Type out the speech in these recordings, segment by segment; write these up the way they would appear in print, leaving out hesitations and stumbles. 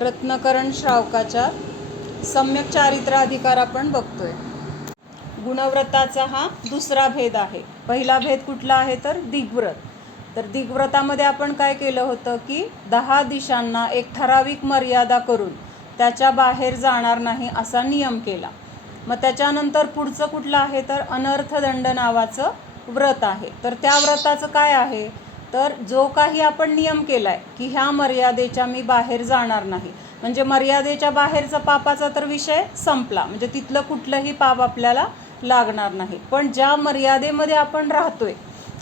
रत्नकरण श्रावकाच्या सम्यक चारित्र अधिकार आपण बघतोय. गुणव्रताचा हा दुसरा भेद आहे. पहिला भेद कुठला आहे तर दिग्व्रत. तर दिग्व्रतामध्ये आपण काय केलं होतं की 10 दिशांना एक ठराविक मर्यादा करून त्याच्या बाहेर जाणार नाही असा नियम केला. मग त्याच्यानंतर पुढचं कुठलं आहे तर अनर्थदंड नावाचं व्रत आहे. तर त्या व्रताचं काय आहे तर जो काही आपण नियम केलाय की ह्या मर्यादेच्या मी बाहेर जाणार नाही, म्हणजे मर्यादेच्या बाहेरचा पापाचा तर विषय संपला, म्हणजे तिथलं कुठलंही पाप आपल्याला लागणार नाही. पण ज्या मर्यादेमध्ये आपण राहतोय,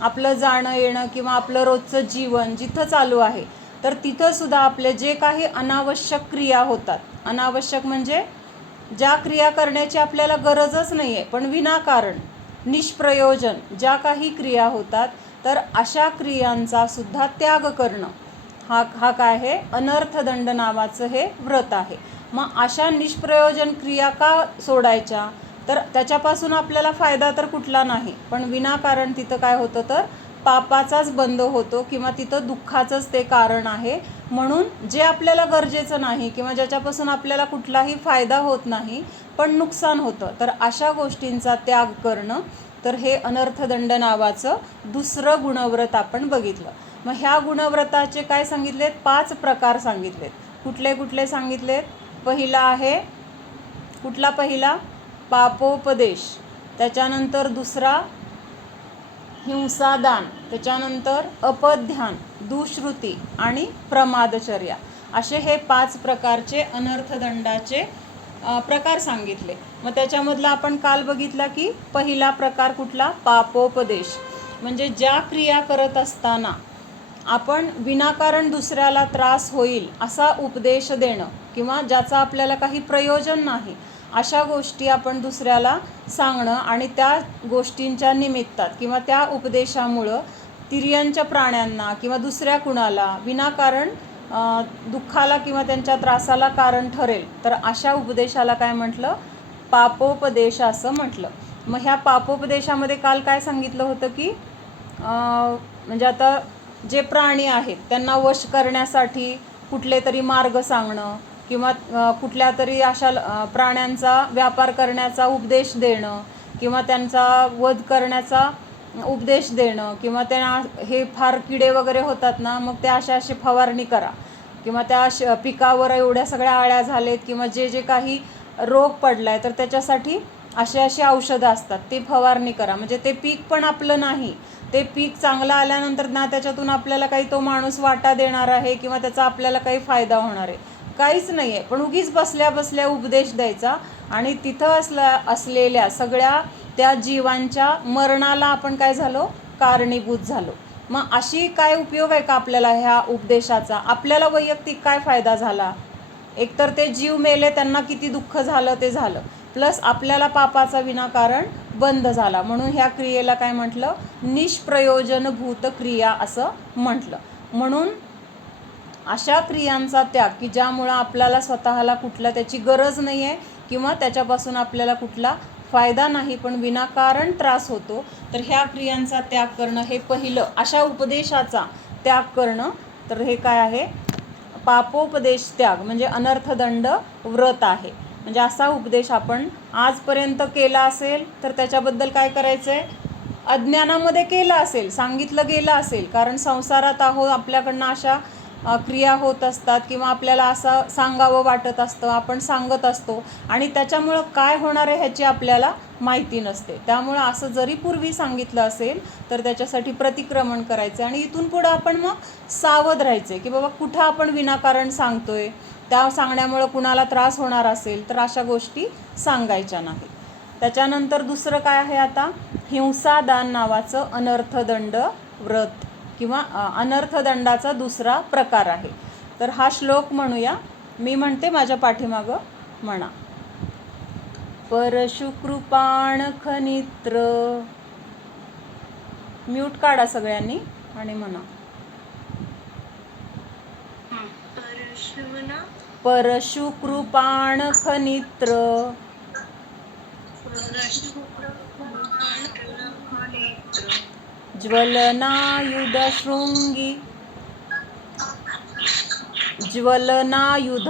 आपलं जाणं येणं किंवा आपलं रोजचं जीवन जिथं चालू आहे, तर तिथं सुद्धा आपले जे काही अनावश्यक क्रिया होतात, अनावश्यक म्हणजे ज्या क्रिया करण्याची आपल्याला गरजच नाही आहे पण विनाकारण निष्प्रयोजन ज्या काही क्रिया होतात, तर अशा क्रियांचा सुद्धा त्याग करणं हा काय आहे अनर्थदंड नावाचं हे व्रत आहे. मग अशा निष्प्रयोजन क्रिया का सोडायच्या तर त्याच्यापासून आपल्याला फायदा तर कुठला नाही, पण विनाकारण तिथं काय होतं तर पापाचाच बंध होतो किंवा तिथं दुःखाचंच ते कारण आहे. म्हणून जे आपल्याला गरजेचं नाही किंवा ज्याच्यापासून आपल्याला कुठलाही फायदा होत नाही पण नुकसान होतं, तर अशा गोष्टींचा त्याग करणं, तर हे अनर्थदंड नावाचं दुसरं गुणव्रत आपण बघितलं. मग ह्या गुणव्रताचे काय सांगितलेत 5 प्रकार सांगितलेत. कुठले कुठले सांगितलेत? पहिला आहे कुठला? पहिला पापोपदेश, त्याच्यानंतर दुसरा हिंसादान, त्याच्यानंतर अपध्यान, दुश्रुती आणि प्रमादचर्या, असे हे 5 प्रकारचे अनर्थदंडाचे प्रकार सांगितले. मग त्याच्यामधला आपण काल बघितला की पहिला प्रकार कुठला? पापोपदेश, म्हणजे ज्या क्रिया करत असताना आपण विनाकारण दुसऱ्याला त्रास होईल असा उपदेश देणं किंवा ज्याचा आपल्याला काही प्रयोजन नाही अशा गोष्टी आपण दुसऱ्याला सांगणं आणि त्या गोष्टींच्या निमित्तात किंवा त्या उपदेशामुळं तिर्यंच्या प्राण्यांना किंवा दुसऱ्या कुणाला विनाकारण दुःखाला किंवा त्यांच्या त्रासाला कारण ठरेल, तर अशा उपदेशाला काय म्हटलं? पापोपदेश असं म्हटलं. मग ह्या पापोपदेशामध्ये काल काय सांगितलं होतं की म्हणजे आता जे प्राणी आहेत त्यांना वश करण्यासाठी कुठले तरी मार्ग सांगणं किंवा कुठल्या तरी अशा प्राण्यांचा व्यापार करण्याचा उपदेश देणं किंवा त्यांचा वध करण्याचा उपदेश देणं किंवा त्यांना हे फार किडे वगैरे होतात ना, मग त्या अशी फवारणी करा किंवा त्या पिकावर एवढ्या सगळ्या आळ्या झालेत किंवा जे जे काही रोग पडला आहे तर त्याच्यासाठी अशी औषधं असतात, ती फवारणी करा. म्हणजे ते पीक पण आपलं नाही, ते पीक चांगलं आल्यानंतर ना त्याच्यातून आपल्याला काही तो माणूस वाटा देणार आहे किंवा त्याचा आपल्याला काही फायदा होणार आहे, काहीच नाही आहे. पण उगीच बसल्या बसल्या उपदेश द्यायचा आणि तिथं असलेल्या सगळ्या त्या जीवांच्या मरणाला आपण काय झालो? कारणीभूत झालो. मग अशी काय उपयोग आहे का आपल्याला ह्या उपदेशाचा? आपल्याला वैयक्तिक काय फायदा झाला? एकतर ते जीव मेले, त्यांना किती दुःख झालं ते झालं, प्लस आपल्याला पापाचा विनाकारण बंद झाला. म्हणून ह्या क्रियेला काय म्हटलं? निष्प्रयोजनभूत क्रिया असं म्हटलं. म्हणून अशा क्रियांचा त्याग की ज्यामुळं आपल्याला स्वतःला कुठला त्याची गरज नाही आहे किंवा त्याच्यापासून आपल्याला कुठला फायदा नाही पण विनाकारण त्रास होतो, तर ह्या क्रियांचा त्याग करणं हे पहिलं. अशा उपदेशाचा त्याग करणं, तर हे काय आहे? पापोपदेश त्याग म्हणजे अनर्थदंड व्रत आहे. म्हणजे असा उपदेश आपण आजपर्यंत केला असेल तर त्याच्याबद्दल काय करायचं आहे? अज्ञानामध्ये केलं असेल, सांगितलं गेलं असेल, कारण संसारात आहोत, आपल्याकडनं अशा क्रिया होत असतात किंवा आपल्याला असं सांगावं वाटत असतं, आपण सांगत असतो आणि त्याच्यामुळं काय होणार आहे ह्याची आपल्याला माहिती नसते. त्यामुळं असं जरी पूर्वी सांगितलं असेल तर त्याच्यासाठी प्रतिक्रमण करायचं आणि इथून पुढं आपण मग सावध राहायचे की बाबा कुठं आपण विनाकारण सांगतोय, त्या सांगण्यामुळं कुणाला त्रास होणार असेल तर अशा गोष्टी सांगायच्या नाहीत. त्याच्यानंतर दुसरं काय आहे आता? हिंसादान नावाचं अनर्थदंड व्रत किंवा अनर्थदंडाचा दुसरा प्रकार आहे. तर हा श्लोक म्हणूया, मी म्हणते, माझ्या पाठीमागं म्हणा. परशुकृपाण खनित्र, म्यूट काढा सगळ्यांनी आणि म्हणा. परशुकृपाण खनित्र ज्वलनायुध शृंगी ज्वलनायुध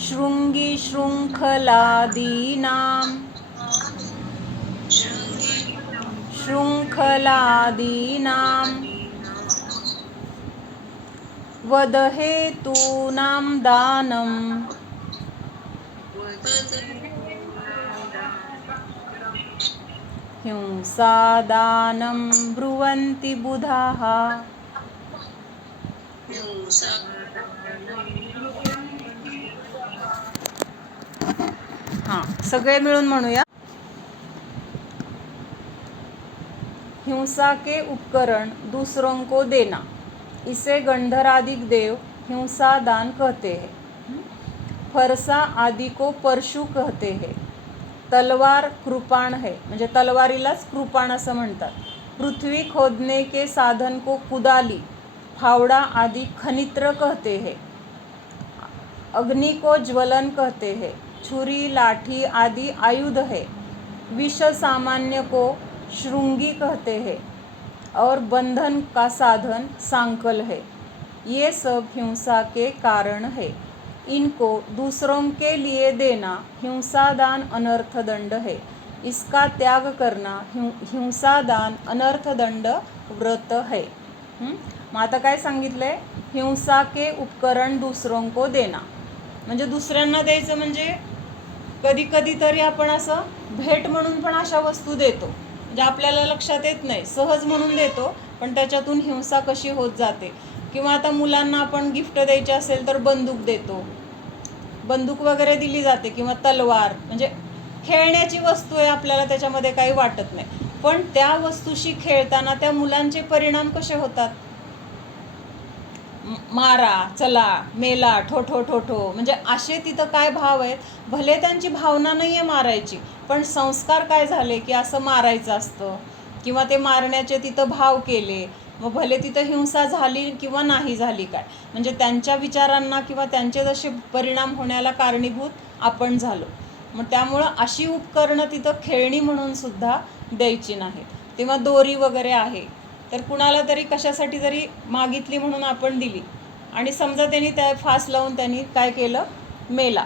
शृंगी शृंखलादीनां वदहेतूनां दानं हिंसादानं ब्रुवन्ति बुधाः. हां, सगळे मिळून म्हणूया. हिंसा के उपकरण दूसरों को देना, इसे गंधरादिक देव हिंसा दान कहते हैं. फरसा आदि को परशु कहते हैं. तलवार कृपाण है, म्हणजे तलवारीलाच कृपाण असं म्हणतात. पृथ्वी खोदने के साधन को कुदाली, फावड़ा आदि खनित्र कहते हैं. अग्नि को ज्वलन कहते हैं. छुरी लाठी आदि आयुध है. विष सामान्य को शृंगी कहते हैं और बंधन का साधन सांकल है. ये सब हिंसा के कारण है. इनको दूसरों के लिए देना हिंसादान अनर्थ दंड है. इसका त्याग करना हिंसादान अनर्थ दंड व्रत है. मग आता काय सांगितलंय? हिंसा के उपकरण दूसरों को देना, म्हणजे दुसऱ्यांना द्यायचं. म्हणजे कधी कधी तरी आपण असं भेट म्हणून पण अशा वस्तू देतो, म्हणजे आपल्याला लक्षात येत नाही, सहज म्हणून देतो, पण त्याच्यातून हिंसा कशी होत जाते. किंवा आता मुलांना आपण गिफ्ट द्यायचे असेल तर बंदूक देतो, बंदूक वगैरे दिली जाते, किंवा तलवार, म्हणजे खेळण्याची वस्तू आहे, आपल्याला त्याच्यामध्ये काही वाटत नाही. पण त्या वस्तूशी खेळताना त्या मुलांचे परिणाम कसे होतात? मारा, चला, मेला, ठो ठो ठो ठो, म्हणजे असे तिथं काय भाव आहेत. भले त्यांची भावना नाही आहे मारायची, पण संस्कार काय झाले की असं मारायचं असतं, किंवा ते मारण्याचे तिथं भाव केले. मग भले तिथं हिंसा झाली किंवा नाही झाली काय, म्हणजे त्यांच्या विचारांना किंवा त्यांचे जसे परिणाम होण्याला कारणीभूत आपण झालो. मग त्यामुळं अशी उपकरणं तिथं खेळणी म्हणून सुद्धा द्यायची नाहीत. तेव्हा दोरी वगैरे आहे, तर कुणाला तरी कशासाठी तरी मागितली म्हणून आपण दिली, आणि समजा त्यांनी त्या फास लावून त्यांनी काय केलं, मेला.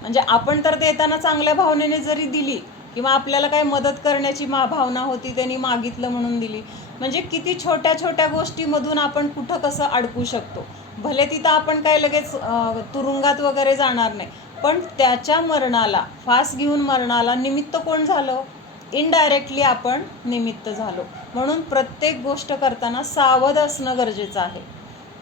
म्हणजे आपण तर देताना चांगल्या भावनेने जरी दिली, किंवा आपल्याला काय मदत करण्याची भावना होती, त्यांनी मागितलं म्हणून दिली, म्हणजे किती छोट्या छोट्या गोष्टीमधून आपण कुठं कसं अडकू शकतो. भले तिथं आपण काय लगेच तुरुंगात वगैरे जाणार नाही, पण त्याच्या मरणाला, फास घेऊन मरणाला निमित्त कोण झालं? इनडायरेक्टली आपण निमित्त झालो. म्हणून प्रत्येक गोष्ट करताना सावध असणं गरजेचं आहे.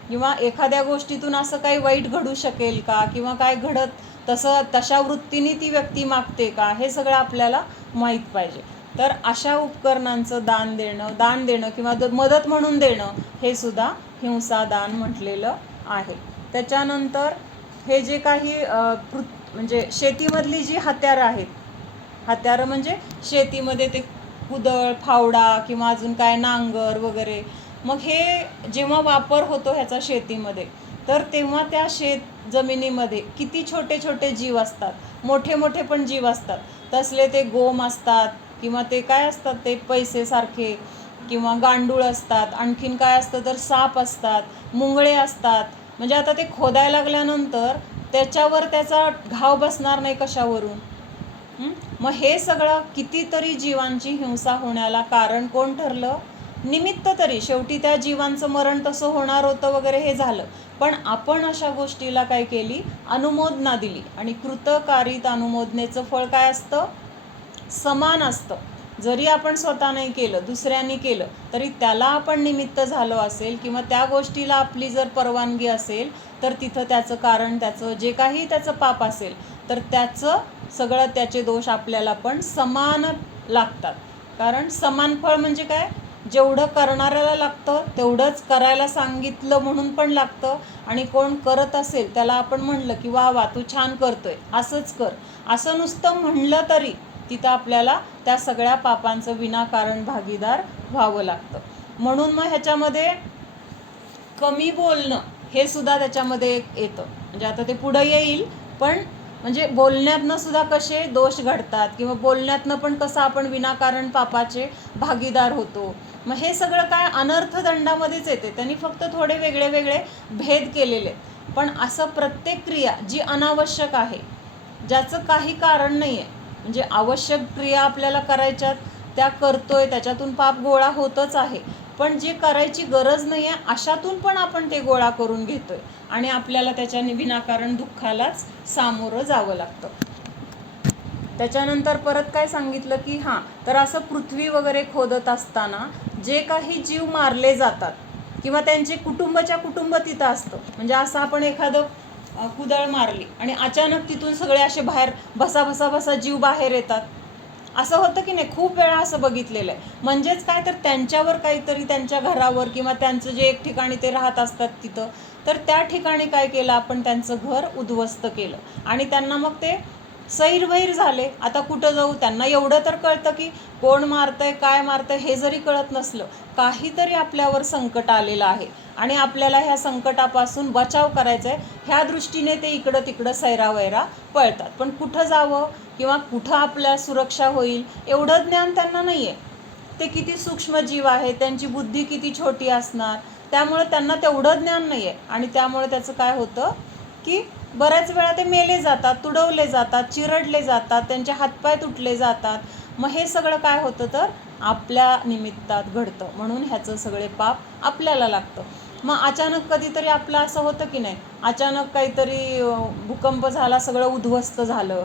किंवा एखाद्या गोष्टीतून असं काही वाईट घडू शकेल का, किंवा काय घडत तशा वृत्तीने ती व्यक्ती मागते का, हे सगळं आपल्याला माहीत पाहिजे. तर अशा उपकरणांचं दान देणं किंवा मदत म्हणून देणं, हे सुद्धा हिंसादान म्हटलेलं आहे. त्याच्यानंतर हे जे काही म्हणजे शेतीमधली जी हत्यारं आहेत, हत्यारं म्हणजे शेतीमध्ये ते कुदळ, फावडा किंवा अजून काय नांगर वगैरे, मग हे जेव्हा वापर होतो ह्याचा शेतीमध्ये, तर तेव्हा त्या शेत जमिनीमध्ये किती छोटे छोटे जीव असतात, मोठे मोठे पण जीव असतात. तसले ते गोम असतात, किंवा ते काय असतात, ते पैसेसारखे, किंवा गांडूळ असतात, आणखीन काय असतं तर साप असतात, मुंगळे असतात. म्हणजे आता ते खोदायला लागल्यानंतर त्याच्यावर त्याचा घाव बसणार नाही कशावरून. मग हे सगळं कितीतरी जीवांची हिंसा होण्याला कारण कोण ठरलं? निमित्त. तरी शेवटी त्या जीवांचं मरण तसं होणार होतं वगैरे, हे झालं. पण आपण अशा गोष्टीला काय केली? अनुमोदना दिली. आणि कृतकारित अनुमोदनेचं फळ काय असतं? समान असतं. जरी आपण स्वतः नाही केलं, दुसऱ्यांनी केलं, तरी त्याला आपण निमित्त झालो असेल, किंवा त्या गोष्टीला आपली जर परवानगी असेल, तर तिथं त्याचं कारण, त्याचं जे काही त्याचं पाप असेल, तर त्याचं सगळं, त्याचे दोष आपल्याला पण समान लागतात. कारण समान फळ म्हणजे काय? जेवढं करणाऱ्याला लागतं तेवढंच करायला सांगितलं म्हणून पण लागतं. आणि कोण करत असेल त्याला आपण म्हणलं की वा वा, तू छान करतोय, असंच कर, असं नुसतं म्हणलं तरी तिथं आपल्याला त्या सगळ्या पापांचं विनाकारण भागीदार व्हावं लागतं. म्हणून मग ह्याच्यामध्ये कमी बोलणं हे सुद्धा त्याच्यामध्ये एक येतं. म्हणजे आता ते पुढं येईल, पण म्हणजे बोलण्यातनं सुद्धा कसे दोष घडतात किंवा बोलण्यातनं पण कसं आपण विनाकारण पापाचे भागीदार होतो. मग हे सगळं काय अनर्थदंडामध्येच येते. त्यांनी फक्त थोडे वेगळे वेगळे भेद केलेले आहेत. पण असं प्रत्येक क्रिया जी अनावश्यक आहे, ज्याचं काही कारण नाही आहे, म्हणजे आवश्यक क्रिया आपल्याला करायच्यात त्या करतोय, त्याच्यातून पाप गोळा होतच आहे. पण जे करायची गरज नाही आहे अशातून पण आपण ते गोळा करून घेतोय आणि आपल्याला त्याच्याने विनाकारण दुःखालाच सामोरं जावं लागतं. त्याच्यानंतर परत काय सांगितलं की हां, तर असं पृथ्वी वगैरे खोदत असताना जे काही जीव मारले जातात किंवा त्यांचे कुटुंबाच्या कुटुंब तिथं असतं, म्हणजे असं आपण एखादं कुदळ मारली आणि अचानक तिथून सगळे असे बाहेर भसा भसा भसा जीव बाहेर येतात, असं होतं की नाही. खूप वेळा असं बघितलेलं आहे. म्हणजेच काय, तर त्यांच्यावर काहीतरी त्यांच्या घरावर किंवा त्यांचं जे एक ठिकाणी ते राहत असतात तिथं, तर त्या ठिकाणी काय केलं आपण, त्यांचं घर उद्ध्वस्त केलं आणि त्यांना मग ते सैरभैर झाले. आता कुठं जाऊ, त्यांना एवढं तर कळतं की कोण मारतंय काय मारतंय हे जरी कळत नसलं, काहीतरी आपल्यावर संकट आलेलं आहे आणि आपल्याला ह्या संकटापासून बचाव करायचा आहे, ह्या दृष्टीने ते इकडं तिकडं सैरावैरा पळतात. पण कुठं जावं किंवा कुठं आपल्या सुरक्षा होईल एवढं ज्ञान त्यांना नाही आहे. ते किती सूक्ष्म जीव आहे, त्यांची बुद्धी किती छोटी असणार, त्यामुळे त्यांना तेवढं ज्ञान नाही आहे आणि त्यामुळे त्याचं काय होतं की बऱ्याच वेळा ते मेले जातात, तुडवले जातात, चिरडले जातात, त्यांचे हातपाय तुटले जातात. मग हे सगळं काय होतं, तर आपल्या निमित्तात घडतं, म्हणून ह्याचं सगळे पाप आपल्याला लागतं. मग अचानक कधीतरी आपलं असं होतं की नाही, अचानक काहीतरी भूकंप झाला, सगळं उद्ध्वस्त झालं,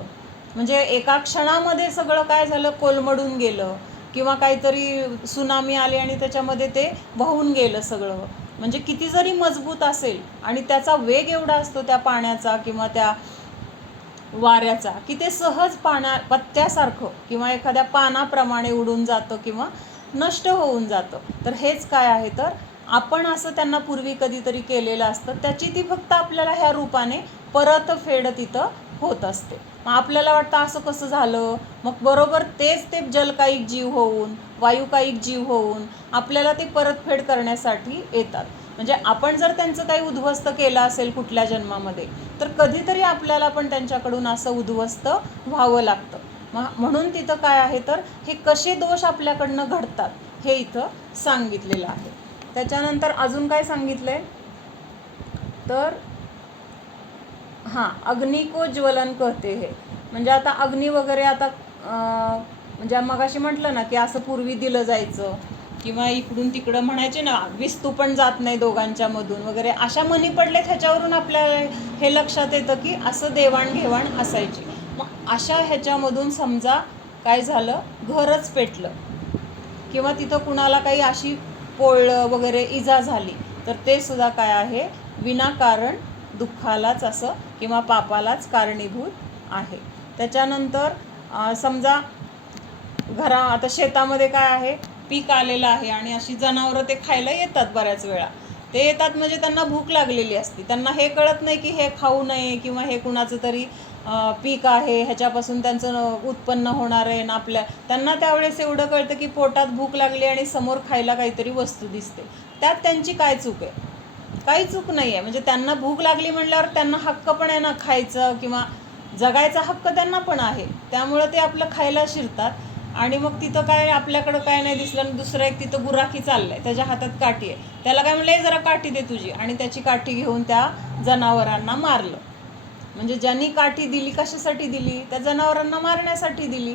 म्हणजे एका क्षणामध्ये सगळं काय झालं, कोलमडून गेलं किंवा काहीतरी सुनामी आली आणि त्याच्यामध्ये ते वाहून गेलं सगळं. म्हणजे किती जरी मजबूत असेल आणि त्याचा वेग एवढा असतो त्या पाण्याचा किंवा त्या वाऱ्याचा की ते सहज पत्त्यासारखं किंवा एखाद्या पानाप्रमाणे उडून जातं किंवा नष्ट होऊन जातं. तर हेच काय आहे, तर आपण असं त्यांना पूर्वी कधीतरी केलेलं असतं, त्याची ती फक्त आपल्याला ह्या रूपाने परतफेड तिथं होत असते. मग आपल्याला वाटतं असं कसं झालं, मग बरोबर तेच ते जलकायिक जीव होऊन वायुकायिक जीव होऊन आपल्याला ते परतफेड करण्यासाठी येतात. म्हणजे आपण जर त्यांचं काही उद्ध्वस्त केलं असेल कुठल्या जन्मामध्ये, तर कधीतरी आपल्याला पण त्यांच्याकडून असं उद्ध्वस्त व्हावं लागतं. म्हणून तिथं काय आहे, तर हे कसे दोष आपल्याकडनं घडतात हे इथं सांगितलेलं आहे. त्याच्यानंतर अजून काय सांगितलंय, तर हां, अग्नि को ज्वलन कहते हे, म्हणजे आता अग्नी वगैरे आता म्हणजे मगाशी म्हटलं ना की असं पूर्वी दिलं जायचं किंवा इकडून तिकडं म्हणायचे ना, विस्तू पण जात नाही दोघांच्या मधून वगैरे, अशा म्हणी पडलेत. ह्याच्यावरून आपल्याला हे लक्षात येतं की असं देवाणघेवाण असायची. मग अशा ह्याच्यामधून समजा काय झालं, घरच पेटलं किंवा तिथं कुणाला काही अशी पोळलं वगैरे इजा झाली, तर ते सुद्धा काय आहे, विनाकारण दुःखालाच असं किंवा पापालाच कारणीभूत आहे. त्याच्यानंतर समजा आता शेतामध्ये काय आहे, पीक आलेलं आहे आणि अशी जनावरं ते खायला येतात. बऱ्याच वेळा ते येतात म्हणजे त्यांना भूक लागलेली असते, त्यांना हे कळत नाही की हे खाऊ नये किंवा हे कुणाचं तरी पीक आहे, ह्याच्यापासून त्यांचं उत्पन्न होणार आहे ना. त्यांना त्यावेळेस एवढं कळतं की पोटात भूक लागली आणि समोर खायला काहीतरी वस्तू दिसते, त्यात त्यांची काय चूक आहे, काही चूक नाही आहे. म्हणजे त्यांना भूक लागली म्हणल्यावर त्यांना हक्क पण आहे ना खायचं, किंवा जगायचा हक्क त्यांना पण आहे, त्यामुळं ते आपलं खायला शिरतात. आणि मग तिथं काय, आपल्याकडं काय नाही दिसलं आणि दुसरा एक तिथं गुराखी चाललाय, त्याच्या हातात काठी आहे, त्याला काय म्हणलं, जरा काठी दे तुझी, आणि त्याची काठी घेऊन त्या जनावरांना मारलं. म्हणजे ज्यांनी काठी दिली कशासाठी दिली, त्या जनावरांना मारण्यासाठी दिली.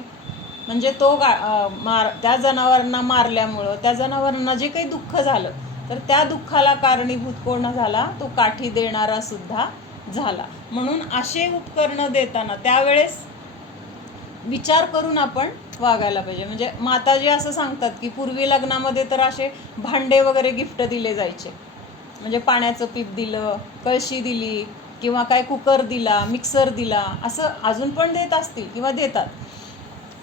म्हणजे तो त्या जनावरांना मारल्यामुळं त्या जनावरांना जे काही दुःख झालं, तर त्या दुःखाला कारणीभूत कोण झाला, तो काठी देणारा सुद्धा झाला. म्हणून असे उपकरणं देताना त्यावेळेस विचार करून आपण वागायला पाहिजे. म्हणजे माताजी असं सांगतात की पूर्वी लग्नामध्ये तर असे भांडे वगैरे गिफ्ट दिले जायचे, म्हणजे पाण्याचं पीप दिलं, कळशी दिली किंवा काय कुकर दिला, मिक्सर दिला, असं अजून पण देत असतील किंवा देतात.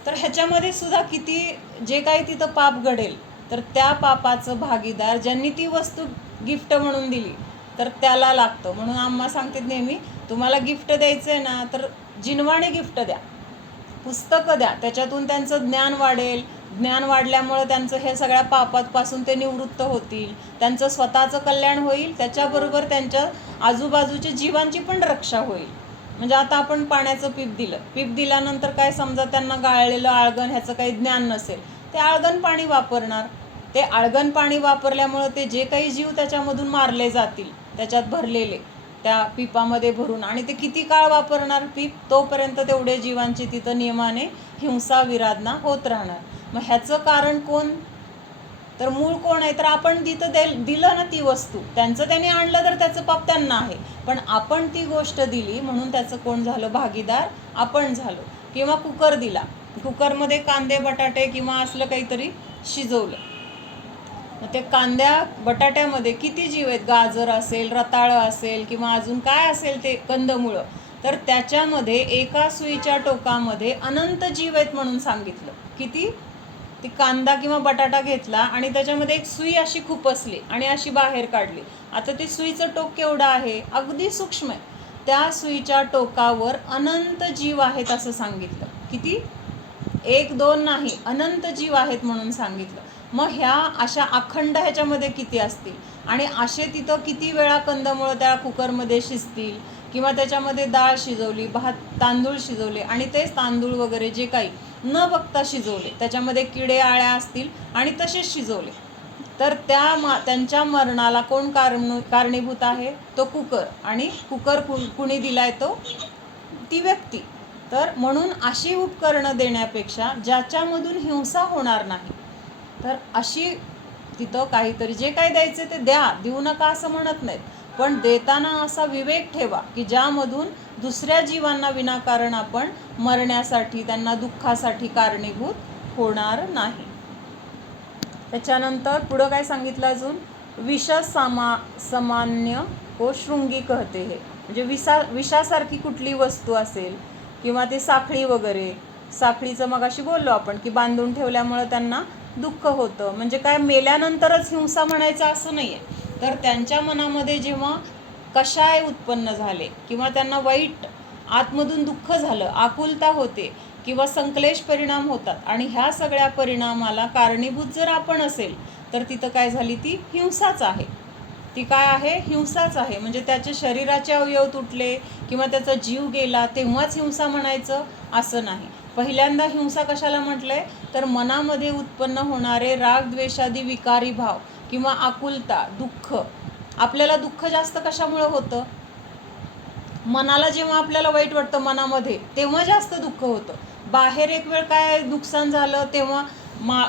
तर ह्याच्यामध्ये सुद्धा किती जे काही तिथं पाप घडेल, तर त्या पापाचं भागीदार ज्यांनी ती वस्तू गिफ्ट म्हणून दिली तर त्याला लागतं. म्हणून आम्हा सांगतात नेहमी, तुम्हाला गिफ्ट द्यायचं आहे ना, तर जिनवाणे गिफ्ट द्या, पुस्तकं द्या, त्याच्यातून त्यांचं ज्ञान वाढेल. ज्ञान वाढल्यामुळं त्यांचं हे सगळ्या पापापासून ते निवृत्त होतील, त्यांचं स्वतःचं कल्याण होईल, त्याच्याबरोबर त्यांच्या आजूबाजूच्या जीवांची पण रक्षा होईल. म्हणजे आता आपण पाण्याचं पीप दिल्यानंतर काय, समजा त्यांना गाळलेलं आळगण ह्याचं काही ज्ञान नसेल, ते आळगण पाणी वापरणार. ते आळगण पाणी वापरल्यामुळं ते जे काही जीव त्याच्यामधून मारले जातील, त्याच्यात भरलेले त्या पिपामध्ये भरून, आणि ते किती काळ वापरणार पीप, तोपर्यंत तेवढे जीवांची तिथं नियमाने हिंसा विराधना होत राहणार. मग ह्याचं कारण कोण, तर मूळ कोण आहे, तर आपण तिथं दिलं ना ती वस्तू, त्यांचं त्यांनी आणलं तर त्याचं पाप त्यांना आहे, पण आपण ती गोष्ट दिली म्हणून त्याचं कोण झालं, भागीदार आपण झालो. किंवा कुकर दिला, कुकरमध्ये कांदे बटाटे किंवा असलं काहीतरी शिजवलं, मग ते कांद्या बटाट्यामध्ये किती जीव आहेत, गाजर असेल, रताळं असेल किंवा अजून काय असेल ते कंदमुळं, तर त्याच्यामध्ये एका सुईच्या टोकामध्ये अनंत जीव आहेत म्हणून सांगितलं. किती, ती कांदा किंवा बटाटा घेतला आणि त्याच्यामध्ये एक सुई अशी खुपसली आणि अशी बाहेर काढली. आता ती सुईचं टोक केवढं आहे, अगदी सूक्ष्म आहे. त्या सुईच्या टोकावर अनंत जीव आहेत असं सांगितलं. किती, एक दोन नाही, अनंत जीव आहेत म्हणून सांगितलं. मग ह्या अशा अखंड ह्याच्यामध्ये किती असतील, आणि असे तिथं किती वेळा कंदमुळं त्या कुकरमध्ये शिजतील, किंवा त्याच्यामध्ये डाळ शिजवली, तांदूळ शिजवले, आणि तेच तांदूळ वगैरे जे काही न बघता शिजवले, त्याच्यामध्ये किडे आळ्या असतील आणि तसेच शिजवले, तर त्यांच्या मरणाला कोण कारणीभूत आहे, तो कुकर. आणि कुकर कुणी दिलाय, तो ती व्यक्ती. तर म्हणून अशी उपकरणं देण्यापेक्षा ज्याच्यामधून हिंसा होणार नाही, तर अशी तिथं काहीतरी जे काही द्यायचे ते द्या, देऊ नका असं म्हणत नाहीत, पण देताना असा विवेक ठेवा की ज्यामधून दुसऱ्या जीवांना विनाकारण आपण मरण्यासाठी, त्यांना दुःखासाठी कारणीभूत होणार नाही. त्याच्यानंतर पुढं काय सांगितलं अजून, विष सामान्य को शृंगी कहते हे, म्हणजे विषासारखी कुठली वस्तू असेल, किंवा ते साखळी वगैरे, साखळीचं मग अशी बोललो आपण की बांधून ठेवल्यामुळं त्यांना दुःख होतं, म्हणजे काय मेल्यानंतरच हिंसा म्हणायचं असं नाही आहे. तर त्यांच्या मनामध्ये जेव्हा कषाय उत्पन्न झाले, किंवा त्यांना वाईट आतमधून दुःख झालं, आकुलता होते, किंवा संक्लेश परिणाम होतात, आणि ह्या सगळ्या परिणामाला कारणीभूत जर आपण असेल, तर तिथं काय झाली, ती हिंसाच आहे. ती काय आहे, हिंसाच आहे. म्हणजे त्याचे शरीराचे अवयव तुटले किंवा त्याचा जीव गेला तेव्हाच हिंसा म्हणायचं असं नाही. पहिल्यांदा हिंसा कशाला म्हटलंय, तर मनामध्ये उत्पन्न होणारे राग द्वेषादी विकारी भाव किंवा आकुलता, दुःख. आपल्याला दुःख जास्त कशामुळे होतं, मनाला जेव्हा आपल्याला वाईट वाटतं मनामध्ये, तेव्हा जास्त दुःख होतं. बाहेर एक वेळ काय नुकसान झालं तेव्हा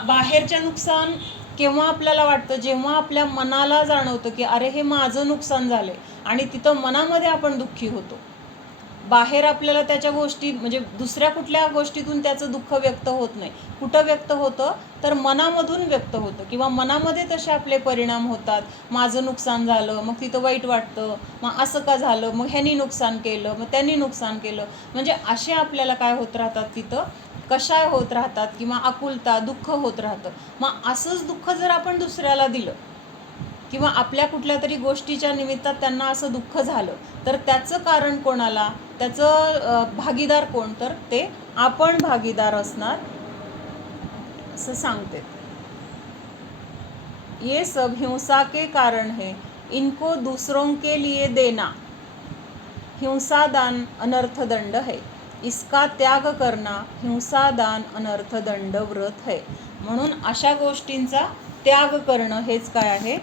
बाहेरच्या नुकसान केव्हा आपल्याला वाटतं, जेव्हा आपल्या मनाला जाणवतं की अरे हे माझं नुकसान झाले, आणि तिथं मनामध्ये आपण दुःखी होतो. बाहेर आपल्याला त्याच्या गोष्टी, म्हणजे दुसऱ्या कुठल्या गोष्टीतून त्याचं दुःख व्यक्त होत नाही. कुठं व्यक्त होतं, तर मनामधून व्यक्त होतं, किंवा मनामध्ये तसे आपले परिणाम होतात. माझं नुकसान झालं, मग तिथं वाईट वाटतं, मग असं का झालं, मग ह्यांनी नुकसान केलं, मग त्यांनी नुकसान केलं, म्हणजे असे आपल्याला काय होत राहतात, तिथं कषाय होत राहतात, किंवा आकुलता, दुःख होत राहतं. मग असंच दुःख जर आपण दुसऱ्याला दिलं, किंवा आपल्या कुठल्या तरी गोष्टीच्या निमित्तात त्यांना असं दुःख झालं, तर त्याचं कारण कोणाला, त्याचं भागीदार कोण, तर ते आपण भागीदार असणार असं सांगते. ये सब हिंसा के कारण है, इनको दूसरों के लिए देना हिंसादान अनर्थदंड है, इसका त्याग करना हिंसादान अनर्थदंड व्रत है. म्हणून अशा गोष्टींचा त्याग करणं हेच काय आहे,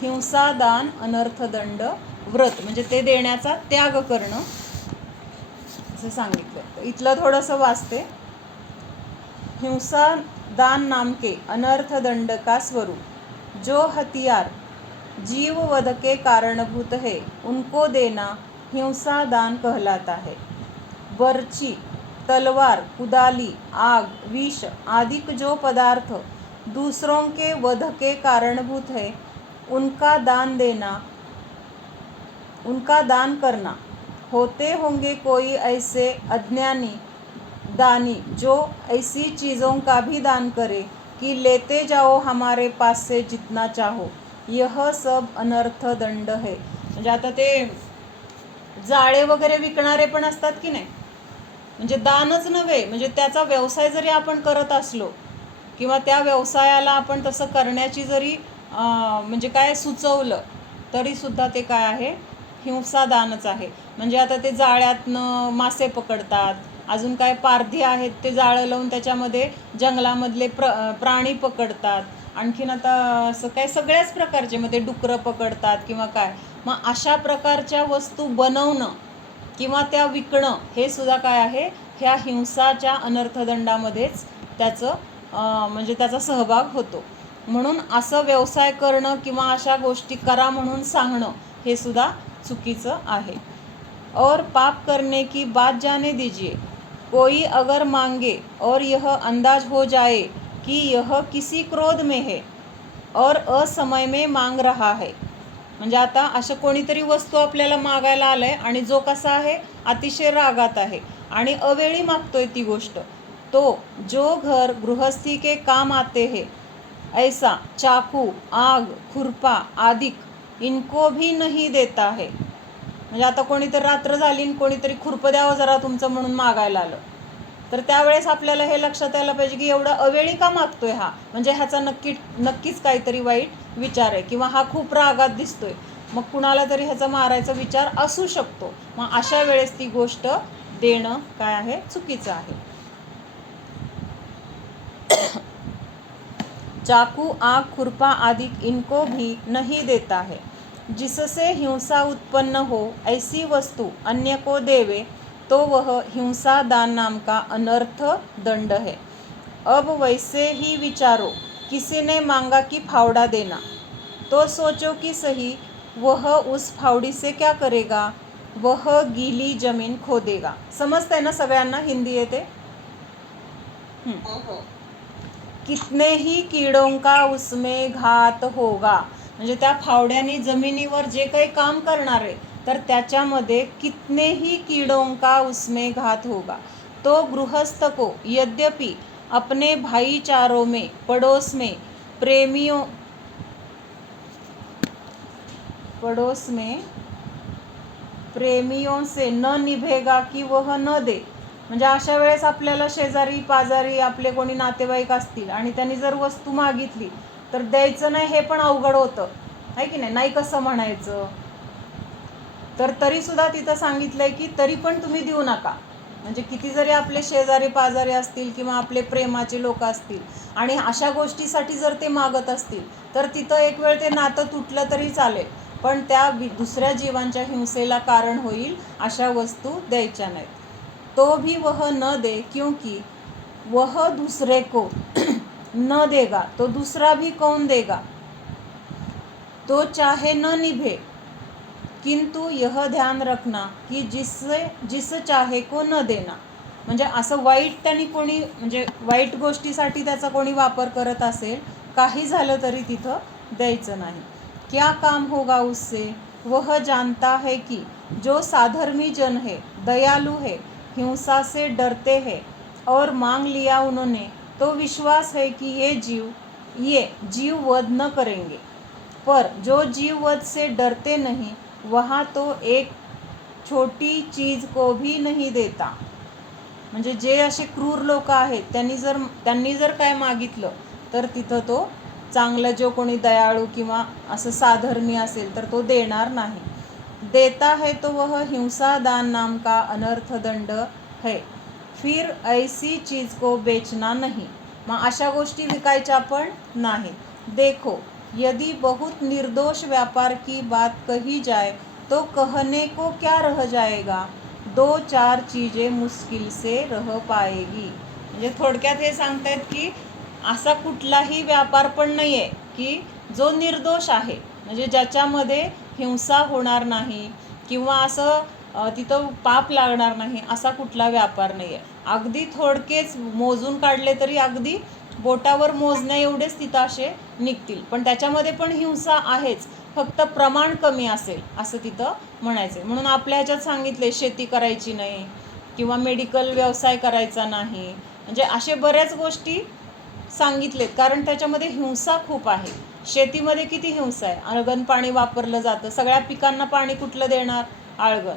हिंसादान अनर्थदंड व्रत, म्हणजे ते देण्याचा त्याग करणं असं सांगितलं. इथलं थोडंसं वाचते. हिंसा दान नाम के अनर्थदंड का स्वरूप, जो हथियार जीव वध के कारणभूत है उनको देना हिंसा दान कहलाता है. बर्ची, तलवार, कुदाली, आग, विष आदि जो पदार्थ दूसरों के वध के कारणभूत है उनका दान करना. होते होंगे कोई ऐसे अज्ञानी दानी जो ऐसी चीज़ों का भी दान करे कि लेते जाओ हमारे पास से जितना चाहो, यह सब अनर्थ दंड है. म्हणजे आता ते जाळे वगैरे विकणारे पण असतात की नाही, म्हणजे दानच नव्हे, म्हणजे त्याचा व्यवसाय जरी आपण करत असलो, किंवा त्या व्यवसायाला आपण तसं करण्याची जरी म्हणजे काय सुचवलं, तरी सुद्धा ते काय आहे, हिंसादानच आहे. म्हणजे आता ते जाळ्यातनं मासे पकडतात, अजून काय पारधी आहेत ते जाळं लावून त्याच्यामध्ये जंगलामधले प्राणी पकडतात, आणखीन आता असं काय सगळ्याच प्रकारचे मग ते डुकरं पकडतात किंवा काय. मग अशा प्रकारच्या वस्तू बनवणं किंवा त्या विकणं हे सुद्धा काय आहे, ह्या हिंसाच्या अनर्थदंडामध्येच त्याचं म्हणजे त्याचा सहभाग होतो. म्हणून असं व्यवसाय करणं किंवा अशा गोष्टी करा म्हणून सांगणं हे सुद्धा चुकीचं आहे. और पाप करने की बात जाने दीजिए, कोई अगर मांगे और यह अंदाज हो जाए कि यह किसी क्रोध में है और असमय में मांग रहा है. म्हणजे आता असं कोणीतरी वस्तू आपल्याला मागायला आलंय आणि जो कसा आहे, अतिशय रागात आहे आणि अवेळी मागतोय ती गोष्ट, तो जो घर गृहस्थी के काम आते हैं ऐसा चाकू, आग, खुरपा आदि इनको भी नहीं देता है. म्हणजे आता कोणीतरी रात्र झाली कोणीतरी खुरपं द्यावं जरा तुमचं म्हणून मागायला आलं, तर त्यावेळेस आपल्याला हे लक्षात यायला पाहिजे की एवढा अवेळी का मागतोय हा, म्हणजे ह्याचा नक्कीच काहीतरी वाईट विचार आहे किंवा हा खूप रागात दिसतोय. मग कुणाला तरी ह्याचा मारायचा विचार असू शकतो. मग अशा वेळेस ती गोष्ट देणं काय आहे, चुकीचं आहे. चाकू, आग, खुरपा आदि इनको भी नहीं देता है. जिससे हिंसा उत्पन्न हो ऐसी वस्तु अन्य को देवे तो वह हिंसा दान नाम का अनर्थ दंड है. अब वैसे ही विचारो, किसी ने मांगा कि फावड़ा देना, तो सोचो कि सही वह उस फावड़ी से क्या करेगा, वह गीली जमीन खोदेगा. समजतंय ना सगळ्यांना, हिंदी येते. कितने ही कीड़ों का उसमें घात होगा. म्हणजे त्या फावड्याने जमिनीवर जे काही काम करणार आहे तर त्याच्यामध्ये कितने ही कीड़ों का उसमें घात होगा. तो गृहस्थ को यद्यपि अपने भाईचारों में, पड़ोस में प्रेमियों से न निभेगा कि वह न दे. म्हणजे अशा वेळेस आपल्याला शेजारी पाजारी आपले कोणी नातेवाईक असतील आणि त्यांनी जर वस्तू मागितली तर द्यायचं नाही हे पण अवघड होतं, आहे की नाही. नाही कसं म्हणायचं, तर तरीसुद्धा तिथं सांगितलंय की तरी पण तुम्ही देऊ नका. म्हणजे किती जरी आपले शेजारी पाजारी असतील किंवा आपले प्रेमाचे लोक असतील आणि अशा गोष्टीसाठी जर ते मागत असतील तर तिथं एक वेळ ते नातं तुटलं तरी चालेल, पण त्या दुसऱ्या जीवांच्या हिंसेला कारण होईल अशा वस्तू द्यायच्या नाहीत. तो भी वह न दे क्योंकि वह दूसरे को न देगा तो दूसरा भी कौन देगा. तो चाहे न निभे किंतु यह ध्यान रखना की जिस चाहे को न देना. म्हणजे असं वाईट त्यांनी कोणी म्हणजे वाईट गोष्टीसाठी त्याचा कोणी वापर करत असेल, काही झालं तरी तिथं द्यायचं नाही. क्या काम होगा उससे, वह जानता है कि जो साधर्मी जन है, दयालु है, हिंसा से डरते हैं और मांग लिया उन्होंने तो विश्वास है कि ये जीव वध न करेंगे. पर जो जीव वध से डरते नहीं वहाँ तो एक छोटी चीज को भी नहीं देता. म्हणजे जे असे क्रूर लोक आहेत त्यांनी जर काय मागितलं तर तिथं तो चांगला जो कोणी दयाळू किंवा असं साधर्मी असेल तर तो देणार नाही. देता है तो वह हिंसा दान नाम का अनर्थ दंड है. फिर ऐसी चीज को बेचना नहीं. मग अशा गोष्टी विकायच्या पण नाही. देखो यदि बहुत निर्दोष व्यापार की बात कही जाए तो कहने को क्या रह जाएगा, 2-4 चीज़ें मुश्किल से रह पाएगी. म्हणजे थोडक्यात हे सांगतायत की असा कुठलाही व्यापार पण नाही आहे की जो निर्दोष आहे, म्हणजे ज्याच्यामध्ये हिंसा होणार नाही किंवा असं तिथं पाप लागणार नाही, असा कुठला व्यापार नाही आहे. अगदी थोडकेच मोजून काढले तरी अगदी बोटावर मोजण्या एवढेच तिथं असे निघतील, पण त्याच्यामध्ये पण हिंसा आहेच, फक्त प्रमाण कमी असेल असं तिथं म्हणायचं. म्हणून आपल्या ह्याच्यात सांगितले शेती करायची नाही किंवा मेडिकल व्यवसाय करायचा नाही, म्हणजे असे बऱ्याच गोष्टी सांगितलेत, कारण त्याच्यामध्ये हिंसा खूप आहे. शेतीमध्ये किती हिंसा आहे, आळगण पाणी वापरलं जातं, सगळ्या पिकांना पाणी कुठलं देणार, आळगण.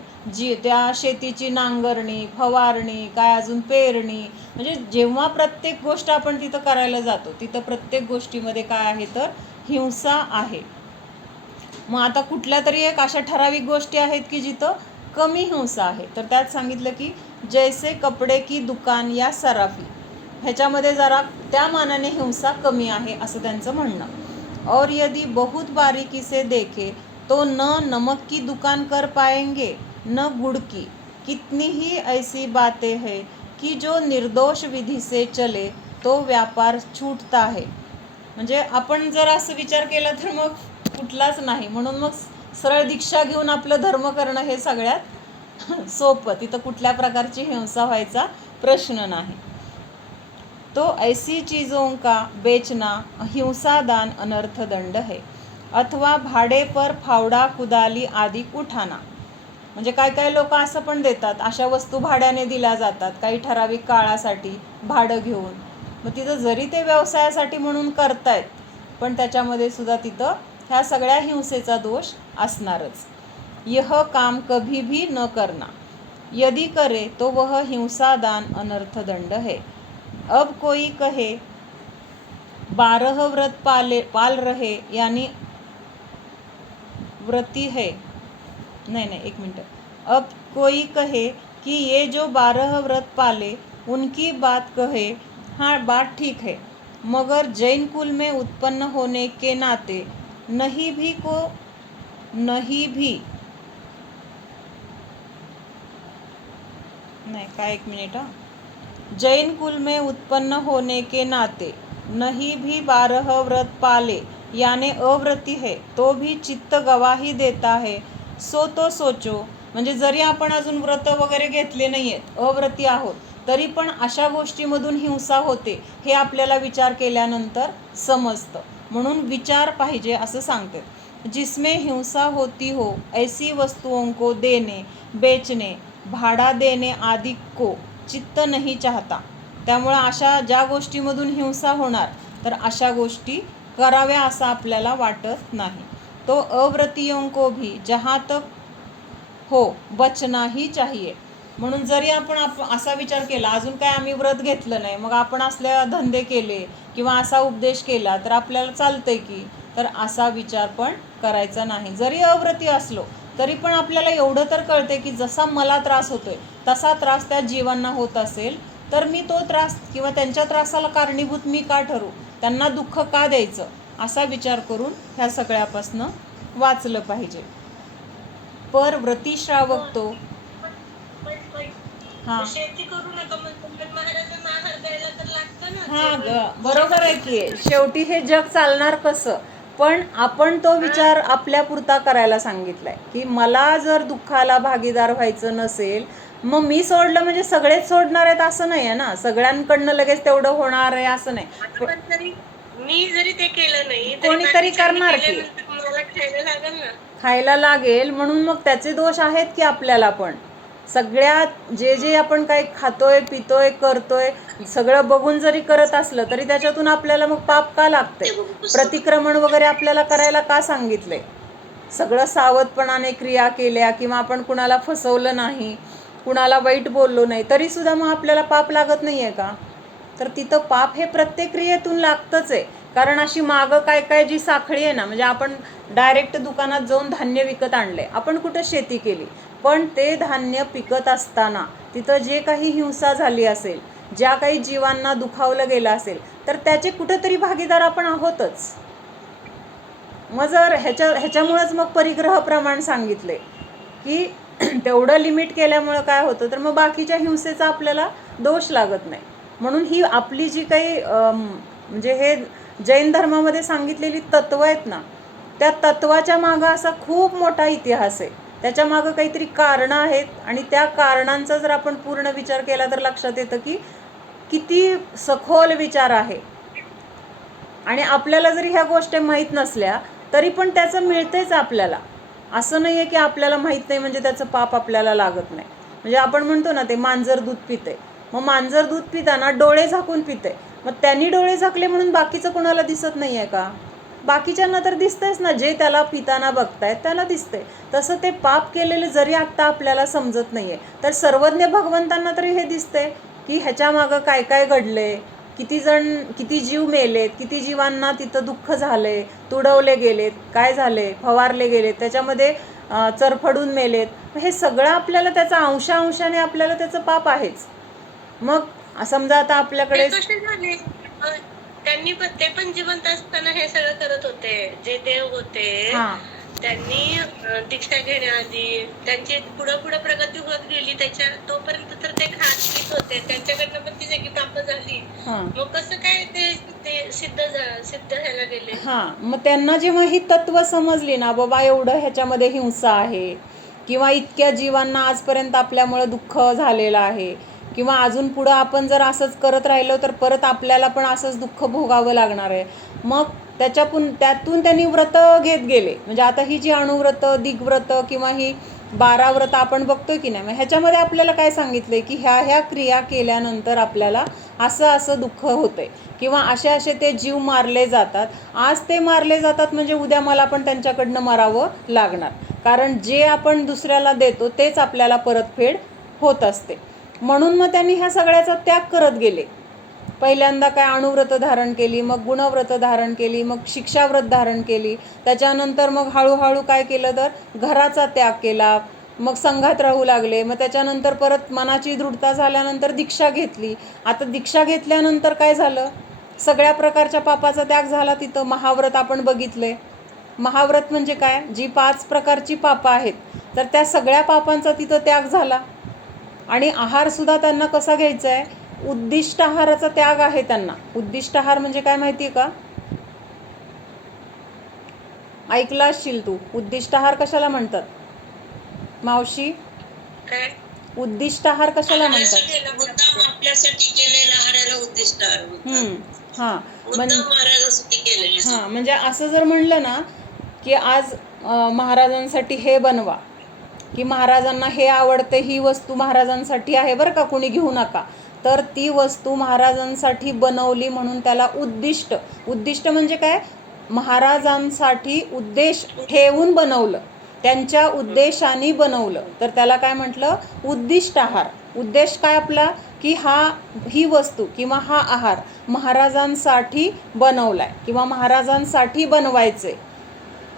त्या शेतीची नांगरणी, फवारणी, काय अजून पेरणी, म्हणजे जेव्हा प्रत्येक गोष्ट आपण तिथं करायला जातो तिथं प्रत्येक गोष्टीमध्ये काय आहे तर हिंसा आहे. मग आता कुठल्या तरी एक अशा ठराविक गोष्टी आहेत की जिथं कमी हिंसा आहे. तर त्यात सांगितलं की जैसे कपडे की दुकान या सराफी, ह्याच्यामध्ये जरा त्या मानाने हिंसा कमी आहे असं त्यांचं म्हणणं. और यदि बहुत बारीकी से देखे तो न नमक की दुकान कर पाएंगे न गुड़ की, कितनी ही ऐसी बातें हैं की जो निर्दोष विधि से चले तो व्यापार छूटता है. म्हणजे आपण जर असं विचार केला तर मग कुठलाच नाही, म्हणून मग सरळ दीक्षा घेऊन आपलं धर्म करणं हे सगळ्यात सोपं. तिथं कुठल्या प्रकारची हिंसा व्हायचा प्रश्न नाही. तो ऐसी चीज़ों का बेचना हिंसादान अनर्थ दंड है, अथवा भाडे पर फावडा कुदाली आदि उठाना. म्हणजे काय काय लोक असं पण देतात, अशा वस्तू भाड्याने दिल्या जातात काही ठराविक काळासाठी भाडं घेऊन. मग तिथं जरी ते व्यवसायासाठी म्हणून करतायत पण त्याच्यामध्ये सुद्धा तिथं ह्या सगळ्या हिंसेचा दोष असणारच. यह काम कभी भी न करना, यदि करे तो वह हिंसादान अनर्थ दंड है. अब कोई कहे 12 व्रत पाल रहे यानी व्रती है, नहीं एक मिनट. अब कोई कहे कि ये जो 12 व्रत पाले उनकी बात कहे, हाँ बात ठीक है, मगर जैन कुल में उत्पन्न होने के नाते नहीं भी एक मिनट, जैन कुल में उत्पन्न होने के नाते नहीं भी 12 व्रत पाले याने अव्रती है तो भी चित्त गवाही देता है, सो तो सोचो. म्हणजे जरी आपण अजून व्रत वगैरे घेतले नाही आहेत, अव्रती आहोत, तरी पण अशा गोष्टीमधून हिंसा होते हे आपल्याला विचार केल्यानंतर समजतं. म्हणून विचार पाहिजे असं सांगते. जिसमें हिंसा होती हो ऐसी वस्तुओं को देने बेचने भाड़ा देने आदि को चित्त नहीं चाहता. त्यामुळे अशा ज्या गोष्टीमधून हिंसा होणार तर अशा गोष्टी कराव्या असं आपल्याला वाटत नाही. तो अव्रतियों को भी जहाँ तक हो बचना ही चाहिए. म्हणून जरी आपण असा विचार केला, अजून काय आम्ही व्रत घेतलं नाही, मग आपण असल्या धंदे केले किंवा असा उपदेश केला तर आपल्याला चालतंय की, तर असा विचार पण करायचा नाही. जरी अव्रती असलो तरी पण आपल्याला एवढं तर कळते की जसा मला त्रास होतोय तसा त्रास त्या जीवांना होत असेल तर मी तो त्रास किंवा त्यांच्या त्रासाला कारणीभूत मी का ठरू, त्यांना दुःख का द्यायचं, असा विचार करून ह्या सगळ्यापासनं वाचलं पाहिजे. पर व्रती श्रावक तो हां शेती करू नका म्हणतात महाराजांना आहार द्यायला तर लागतं ना. हां बरोबर आहे की, शेवटी हे जग चालणार कसं, पण आपण तो विचार आपल्यापुरता करायला सांगितलाय की मला जर दुःखाला भागीदार व्हायचं नसेल मग मी सोडलं म्हणजे सगळेच सोडणार आहेत असं नाही आहे ना, सगळ्यांकडनं लगेच तेवढं होणार आहे असं नाही. मी जरी ते केलं नाही कोणीतरी करणार की, मला खायला लागेल ना, खायला लागेल, म्हणून मग त्याचे दोष आहेत की आपल्याला पण. सगळ्यात जे आपण काही खातोय पितोय करतोय सगळं बघून जरी करत असलं तरी त्याच्यातून आपल्याला मग पाप का लागते, प्रतिक्रमण वगैरे आपल्याला करायला का सांगितलंय. सगळं सावधपणाने क्रिया केल्या किंवा आपण कुणाला फसवलं नाही, कुणाला वाईट बोललो नाही, तरी सुद्धा मग आपल्याला पाप लागत नाही आहे का. तर तिथं पाप हे प्रत्येक क्रियेतून लागतंच आहे. कारण अशी मागं काय काय जी साखळी आहे ना, म्हणजे आपण डायरेक्ट दुकानात जाऊन धान्य विकत आणले, आपण कुठं शेती केली, पण ते धान्य पिकत असताना तिथं जे काही हिंसा झाली असेल, ज्या काही जीवांना दुखावलं गेलं असेल तर त्याचे कुठेतरी भागीदार आपण आहोतच. मग जर ह्याच्यामुळेच मग परिग्रह प्रमाण सांगितले की तेवढं लिमिट केल्यामुळं काय होतं तर मग बाकीच्या हिंसेचा आपल्याला दोष लागत नाही. म्हणून ही आपली जी काही म्हणजे हे जैन धर्मामध्ये सांगितलेली तत्त्व आहेत ना, त्या तत्वाच्या मागं असा खूप मोठा इतिहास आहे, त्याच्या मागं काहीतरी कारणं आहेत आणि त्या कारणांचा जर आपण पूर्ण विचार केला तर लक्षात येतं की किती सखोल विचार आहे. आणि आपल्याला जरी ह्या गोष्टी माहीत नसल्या तरी पण त्याचं मिळतेच आपल्याला. असं नाही आहे की आपल्याला माहीत नाही म्हणजे त्याचं पाप आपल्याला लागत नाही. म्हणजे आपण म्हणतो ना ते मांजर दूध पिते, मग मांजर दूध पिताना डोळे झाकून पिते, मग त्यांनी डोळे झाकले म्हणून बाकीचं कोणाला दिसत नाही आहे का, बाकीच्यांना तर दिसतंयच ना, जे त्याला पिताना बघतायत त्याला दिसतंय. तसं ते पाप केलेलं जरी आत्ता आपल्याला समजत नाही आहे तर सर्वज्ञ भगवंतांना तरी हे दिसतंय की ह्याच्या मागं काय काय घडलंय, किती जीव मेलेत, किती जीवांना तिथं दुःख झालंय, तुडवले गेलेत, काय झाले, फवारले गेलेत, त्याच्यामध्ये चरफडून मेलेत. हे सगळं आपल्याला त्याचा अंशाने आपल्याला त्याचं पाप आहेच. मग समजा आता आपल्याकडे ते कसे झाले? त्यांनी ते पण जिवंत असताना हे सगळं करत होते. जे देव होते त्यांनी दीक्षा घेण्याआधी त्यांची पुढे प्रगती होत गेली, त्याच्या तोपर्यंत तर ते खात पीत होते, त्यांच्याकडनं पण ती सगळी पाप झाली. मग कसं काय ते सिद्ध व्हायला गेले? मग त्यांना जेव्हा ही तत्व समजली ना, बाबा एवढं ह्याच्यामध्ये हिंसा आहे, किंवा इतक्या जीवांना आजपर्यंत आपल्यामुळे दुःख झालेलं आहे, किंवा अजून पुढं आपण जर असंच करत राहिलो तर परत आपल्याला पण असंच दुःख भोगावं लागणार आहे. मग त्यातून त्यांनी व्रत घेत गेले. म्हणजे आता ही जी अणुव्रत, दिग्व्रत किंवा ही 12 व्रत आपण बघतोय की नाही, मग ह्याच्यामध्ये आपल्याला काय सांगितलंय की ह्या क्रिया केल्यानंतर आपल्याला असं दुःख होतंय, किंवा असे ते जीव मारले जातात. आज ते मारले जातात म्हणजे उद्या मला पण त्यांच्याकडनं मरावं लागणार, कारण जे आपण दुसऱ्याला देतो तेच आपल्याला परतफेड होत असते. म्हणून मग त्यांनी ह्या सगळ्याचा त्याग करत गेले. पहिल्यांदा काय अणुव्रत धारण केली, मग गुणव्रत धारण केली, मग शिक्षाव्रत धारण केली, त्याच्यानंतर मग हळूहळू काय केलं तर घराचा त्याग केला, मग संघात राहू लागले. मग त्याच्यानंतर परत मनाची दृढता झाल्यानंतर दीक्षा घेतली. आता दीक्षा घेतल्यानंतर काय झालं, सगळ्या प्रकारच्या पापाचा त्याग झाला. तिथं महाव्रत आपण बघितले. महाव्रत म्हणजे काय, जी 5 प्रकारची पापं आहेत तर त्या सगळ्या पापांचा तिथं त्याग झाला. आणि आहारसुद्धा त्यांना कसा घ्यायचा आहे, उद्दिष्ट आहाराचा त्याग आहे त्यांना. उद्दिष्ट आहार म्हणजे काय माहिती आहे का, ऐकला असशील तू. उद्दिष्ट आहार कशाला म्हणतात मावशी? उद्दिष्ट आहार कशाला म्हणतात? आपल्यासाठी केलेला आहाराला उद्दिष्ट आहार. म्हणजे असं जर म्हणलं ना की आज महाराजांसाठी हे बनवा, की महाराजांना हे आवडते, ही वस्तू महाराजांसाठी आहे बरं का, कोणी घेऊ नका, तर ती वस्तू महाराजांसाठी बनवली म्हणून त्याला उद्दिष्ट म्हणजे काय, महाराजांसाठी उद्देश ठेवून बनवलं, त्यांच्या उद्देशाने बनवलं, तर त्याला काय म्हटलं, उद्दिष्ट आहार. उद्देश काय आपला, की ही वस्तू किंवा हा आहार महाराजांसाठी बनवलाय किंवा महाराजांसाठी बनवायचे,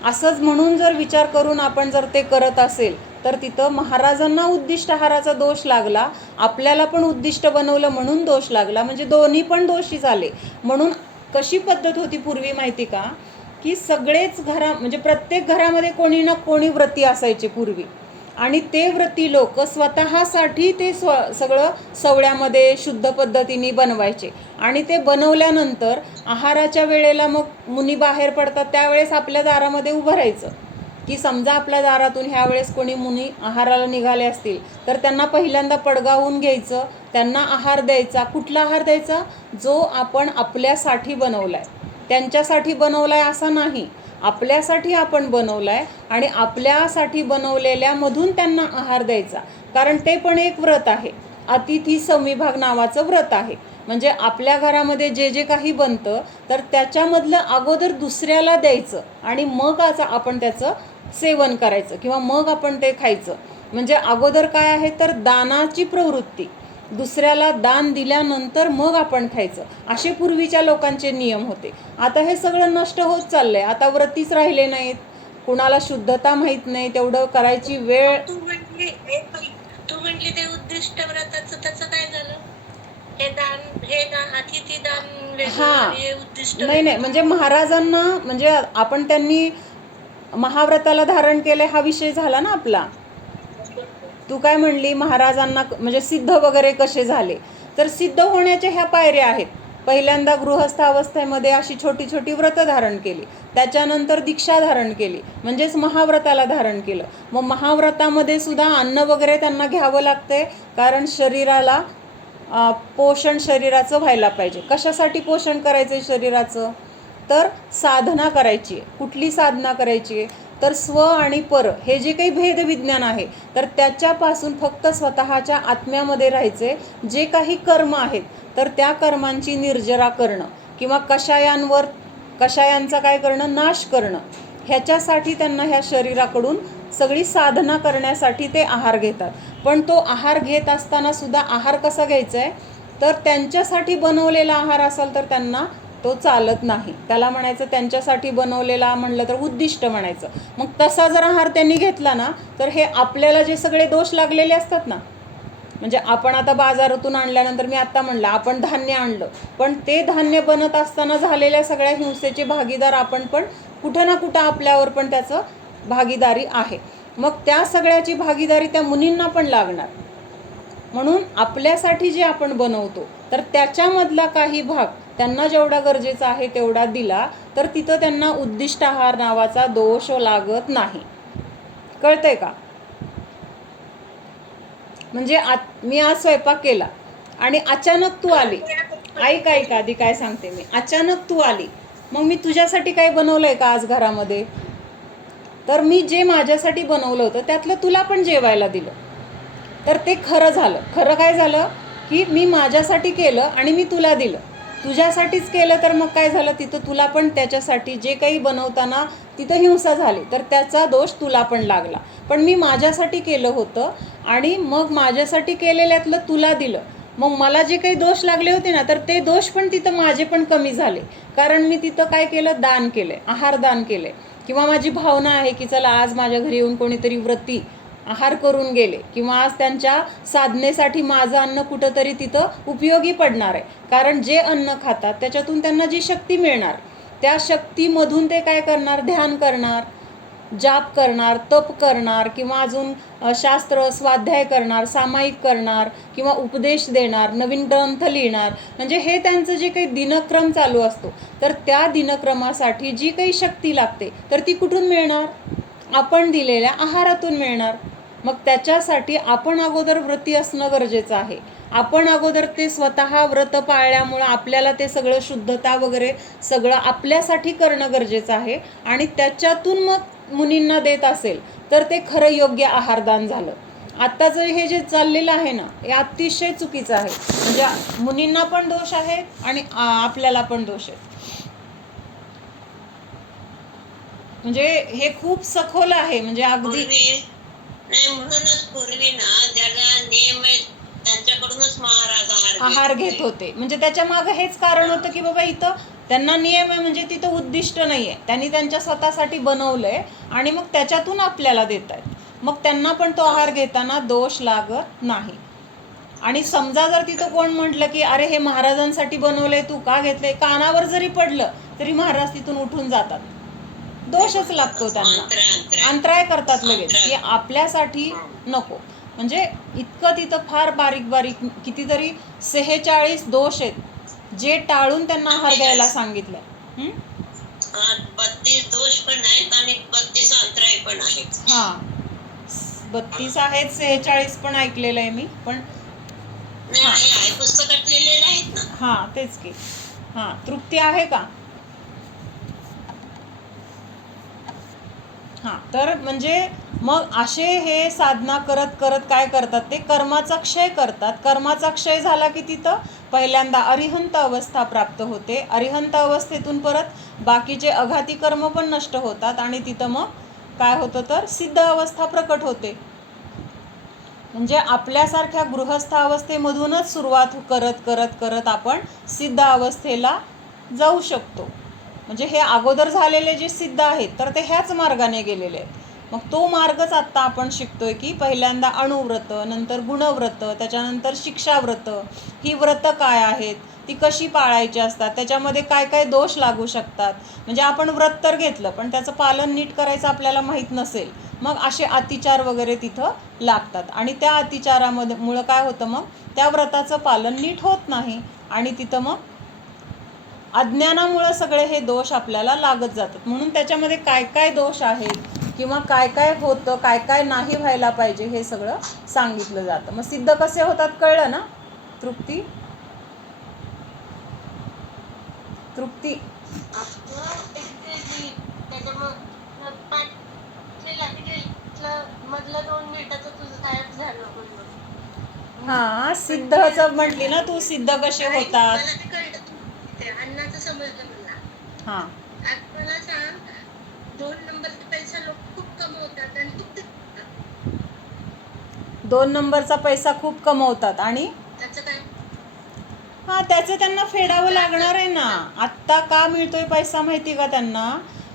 असंच म्हणून जर विचार करून आपण जर ते करत असेल तर तिथं महाराजांना उद्दिष्ट आहाराचा दोष लागला, आपल्याला पण उद्दिष्ट बनवलं म्हणून दोष लागला. म्हणजे दोन्ही पण दोषी झाले. म्हणून कशी पद्धत होती पूर्वी माहिती का, की सगळेच म्हणजे प्रत्येक घरामध्ये कोणी ना कोणी व्रती असायचे पूर्वी, आणि ते व्रती लोक स्वतःसाठी ते सगळं सवळ्यामध्ये शुद्ध पद्धतीने बनवायचे. आणि ते बनवल्यानंतर आहाराच्या वेळेला मग मुनी बाहेर पडतात, त्यावेळेस आपल्या दारामध्ये उभं राहायचं, की समजा आपल्या दारातून ह्या वेळेस कोणी मुनी आहाराला निघाले असतील तर त्यांना पहिल्यांदा पडगावून घ्यायचं, त्यांना आहार द्यायचा. कुठला आहार द्यायचा, जो आपण आपल्यासाठी बनवलाय, त्यांच्यासाठी बनवलाय असा नाही, आपल्यासाठी आपण बनवलाय आणि आपल्यासाठी बनवलेल्यामधून त्यांना आहार द्यायचा. कारण ते पण एक व्रत आहे, अतिथी संविभाग नावाचं व्रत आहे. म्हणजे आपल्या घरामध्ये जे काही बनतं तर त्याच्यामधलं अगोदर दुसऱ्याला द्यायचं आणि मग आपण त्याचं सेवन करायचं किंवा मग आपण ते खायचं. म्हणजे अगोदर काय आहे तर दानाची प्रवृत्ती, दुसऱ्याला दान दिल्यानंतर मग आपण खायचं, असे पूर्वीच्या लोकांचे नियम होते. आता हे सगळं नष्ट होत चाललंय. आता व्रतीच राहिले नाहीत, कुणाला शुद्धता माहीत नाही, तेवढं करायची वेळ. तू म्हटली ते उद्दिष्ट व्रताचं त्याचं काय झालं, अतिथी दान उद्दिष्ट नाही म्हणजे महाराजांना, म्हणजे आपण त्यांनी महाव्रताला धारण केले हा विषय झाला ना आपला. तू काय म्हणली महाराजांना म्हणजे सिद्ध वगैरे कसे झाले, तर सिद्ध होण्याच्या ह्या पायऱ्या आहेत. पहिल्यांदा गृहस्थ अवस्थेमध्ये अशी छोटी छोटी व्रत धारण केली, त्याच्यानंतर दीक्षा धारण केली, म्हणजेच महाव्रताला धारण केलं. मग महाव्रतामध्ये सुद्धा अन्न वगैरे त्यांना घ्यावं लागते, कारण शरीराला पोषण शरीराचं व्हायला पाहिजे. कशासाठी पोषण करायचं शरीराचं, तर साधना करायची आहे. कुठली साधना करायची आहे, तर स्व आणि पर हे जे काही भेदविज्ञान आहे तर त्याच्यापासून फक्त स्वतःच्या आत्म्यामध्ये राहायचे. जे काही कर्म आहेत तर त्या कर्मांची निर्जरा करणं किंवा कषायांचा काय करणं, नाश करणं, ह्याच्यासाठी त्यांना ह्या शरीराकडून सगळी साधना करण्यासाठी ते आहार घेतात. पण तो आहार घेत असताना सुद्धा आहार कसा घ्यायचा आहे, तर त्यांच्यासाठी बनवलेला आहार असेल तर त्यांना तो चालत नाही. त्याला म्हणायचं त्यांच्यासाठी बनवलेला म्हणलं तर उद्दिष्ट म्हणायचं. मग तसा जर आहार त्यांनी घेतला ना तर हे आपल्याला जे सगळे दोष लागलेले असतात ना, म्हणजे आपण आता बाजारातून आणल्यानंतर मी आत्ता म्हणलं आपण धान्य आणलं, पण ते धान्य बनत असताना झालेल्या सगळ्या हिंसेचे भागीदार आपण पण कुठं ना कुठं आपल्यावर पण त्याचं भागीदारी आहे. मग त्या सगळ्याची भागीदारी त्या मुनींना पण लागणार. म्हणून आपल्यासाठी जे आपण बनवतो तर त्याच्यामधला काही भाग त्यांना जेवढा गरजेचा आहे तेवढा दिला तर तिथं त्यांना उद्दिष्ट आहार नावाचा दोष लागत नाही. कळतंय का? म्हणजे मी आज स्वयंपाक केला आणि अचानक तू आली, ऐक आधी काय सांगते मी, अचानक तू आली, मग मी तुझ्यासाठी काय बनवलंय का आज घरामध्ये? तर मी जे माझ्यासाठी बनवलं होतं त्यातलं तुला पण जेवायला दिलं, तर ते खरं झालं. खरं काय झालं की मी माझ्यासाठी केलं आणि मी तुला दिलं. तुझ्यासाठीच केलं तर मग काय झालं, तिथं तुला पण त्याच्यासाठी जे काही बनवताना तिथं हिंसा झाली तर त्याचा दोष तुला पण लागला. पण मी माझ्यासाठी केलं होतं आणि मग माझ्यासाठी केलेल्यातलं तुला दिलं, मग मला जे काही दोष लागले होते ना तर ते दोष पण तिथं माझे पण कमी झाले. कारण मी तिथं काय केलं, दान केलंय, आहार दान केलंय. किंवा माझी भावना आहे की चला आज माझ्या घरी येऊन कोणीतरी व्रती आहार करून गेले, किंवा आज त्यांच्या साधनेसाठी माझं अन्न कुठंतरी तिथं उपयोगी पडणार आहे. कारण जे अन्न खातात त्याच्यातून त्यांना जी शक्ती मिळणार, त्या शक्तीमधून ते काय करणार, ध्यान करणार, जाप करणार, तप करणार, किंवा अजून शास्त्र स्वाध्याय करणार, सामायिक करणार, किंवा उपदेश देणार, नवीन ग्रंथ लिहिणार. म्हणजे हे त्यांचं जे काही दिनक्रम चालू असतो तर त्या दिनक्रमासाठी जी काही शक्ती लागते तर ती कुठून मिळणार, आपण दिलेल्या आहारातून मिळणार. मग त्याच्यासाठी आपण अगोदर व्रती असणं गरजेचं आहे. आपण अगोदर ते स्वतः व्रत पाळल्यामुळं आपल्याला ते सगळं शुद्धता वगैरे सगळं आपल्यासाठी करणं गरजेचं आहे. आणि त्याच्यातून मग मुनींना देत असेल तर ते खरं योग्य आहारदान झालं. आत्ताचं हे जे चाललेलं आहे ना हे अतिशय चुकीचं आहे. म्हणजे मुनींना पण दोष आहेत आणि आपल्याला पण दोष आहेत. म्हणजे हे खूप सखोल आहे. म्हणजे अगदी नाही, म्हणूनच पूर्वी ना ज्याला नियम आहे त्यांच्याकडूनच महाराज आहार घेत होते. म्हणजे त्याच्या मागे हेच कारण होतं की बाबा इथं त्यांना नियम आहे, म्हणजे तिथं उद्दिष्ट नाही आहे, त्यांनी त्यांच्या स्वतःसाठी बनवलंय आणि मग त्याच्यातून आपल्याला देत आहेत. मग त्यांना पण तो आहार घेताना दोष लागत नाही. आणि समजा जर तिथं कोण म्हटलं की अरे हे महाराजांसाठी बनवलंय, तू का घेतलंय, कानावर जरी पडलं तरी महाराज तिथून उठून जातात. दोषच लागतो त्यांना, अंतराय करतात लगेच की आपल्यासाठी नको. म्हणजे इतकं तिथं फार बारीक बारीक कितीतरी 46 दोष आहेत जे टाळून त्यांना आहार घ्यायला सांगितलंय. 32 दोष पण आहेत आणि 32 अंतराय पण आहेत. 32 आहेत, 46 पण ऐकलेलं आहे मी. पण पुस्तकात लिहिलेले आहेत ना. तेच की. तृप्ती आहे का? तर म्हणजे मग असे हे साधना करत करत काय करतात, ते कर्माचा क्षय करतात. कर्माचा क्षय झाला की तिथं पहिल्यांदा अरिहंत अवस्था प्राप्त होते. अरिहंत अवस्थेतून परत बाकीचे अघाती कर्म पण नष्ट होतात आणि तिथं मग काय होतं तर सिद्ध अवस्था प्रकट होते. म्हणजे आपल्यासारख्या गृहस्थ अवस्थेमधूनच सुरुवात करत करत करत आपण सिद्ध अवस्थेला जाऊ शकतो. म्हणजे हे अगोदर झालेले जे सिद्ध आहेत तर ते ह्याच मार्गाने गेलेले आहेत. मग तो मार्गच आत्ता आपण शिकतोय की पहिल्यांदा अणुव्रत, नंतर गुणव्रत, त्याच्यानंतर शिक्षाव्रत. ही व्रत काय आहेत, ती कशी पाळायची असतात, त्याच्यामध्ये काय काय दोष लागू शकतात. म्हणजे आपण व्रत तर घेतलं पण त्याचं पालन नीट करायचं आपल्याला माहीत नसेल, मग असे अतिचार वगैरे तिथं लागतात. आणि त्या अतिचारामध्ये मुळं काय होतं, मग त्या व्रताचं पालन नीट होत नाही आणि तिथं मग अज्ञानामुळं सगळे हे दोष आपल्याला लागत जातात. म्हणून त्याच्यामध्ये काय काय दोष आहेत किंवा काय काय होतं, काय काय नाही व्हायला पाहिजे हे सगळं सांगितलं जातं. मग सिद्ध कसे होतात कळलं ना तृप्ती? सिद्धचं म्हटली ना तू, सिद्ध कसे होतात? अन्नाचं समजलं मला. मला सांग, 2 नंबरचा पैसा लोक खूप कमवतात आणि 2 नंबरचा पैसा खूप कमवतात आणि त्याचं काय? हां, त्याचं त्यांना फेडावं लागणार आहे ना. आत्ता का मिळतोय पैसा माहिती का त्यांना?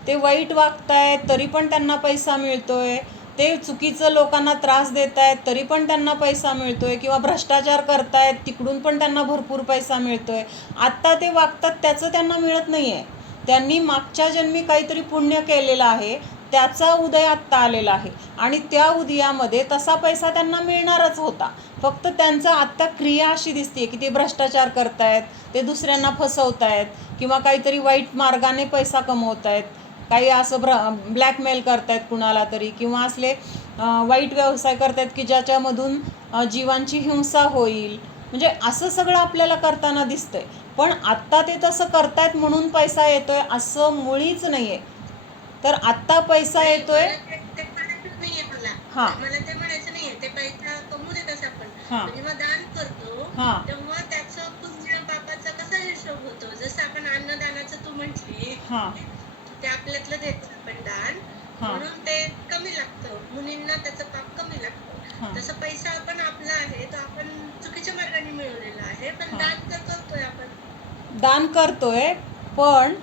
ते वाईट वागतायत तरी पण त्यांना पैसा मिळतोय, ते चुकीचं लोकांना त्रास देत आहेत तरी पण त्यांना पैसा मिळतोय, किंवा भ्रष्टाचार करतायत तिकडून पण त्यांना भरपूर पैसा मिळतोय. आत्ता ते वागतात त्याचं त्यांना मिळत नाही आहे. त्यांनी मागच्या जन्मी काहीतरी पुण्य केलेलं आहे, त्याचा उदय आत्ता आलेला आहे आणि त्या उदयामध्ये तसा पैसा त्यांना मिळणारच होता. फक्त त्यांचं आत्ता क्रिया अशी दिसते की ते भ्रष्टाचार करतायत, ते दुसऱ्यांना फसवतायत किंवा काहीतरी वाईट मार्गाने पैसा कमवतायत, काही असं ब्लॅकमेल करतायत कुणाला तरी, किंवा असले वाईट व्यवसाय करतायत की ज्याच्यामधून जीवांची हिंसा होईल. म्हणजे असं सगळं आपल्याला करताना दिसतंय. पण आत्ता ते तसं करतायत म्हणून पैसा येतोय असं मुळीच नाही आहे. तर आत्ता पैसा येतोय. ते म्हणायचं नाहीये मला. हां मला ते म्हणायचं नाहीये ते पैसा कमवू देत असं आपण. हां जेव्हा दान करतो हां तेव्हा त्याचं पुण्य पापाचा कसा हिशोब होतो. जसं आपण अन्नदानाचं तू म्हटली हां ते आपल्यातलं देतो आपण दान, हां म्हणून ते कमी लागतं. मुलींना त्याचं पाप कमी लागतं. हां तसं पैसा आपण आपला आहे तो आपण चुकीच्या मार्गाने मिळवलेला आहे, पण हां. दान तर करतोय आपण. दान करतोय, पण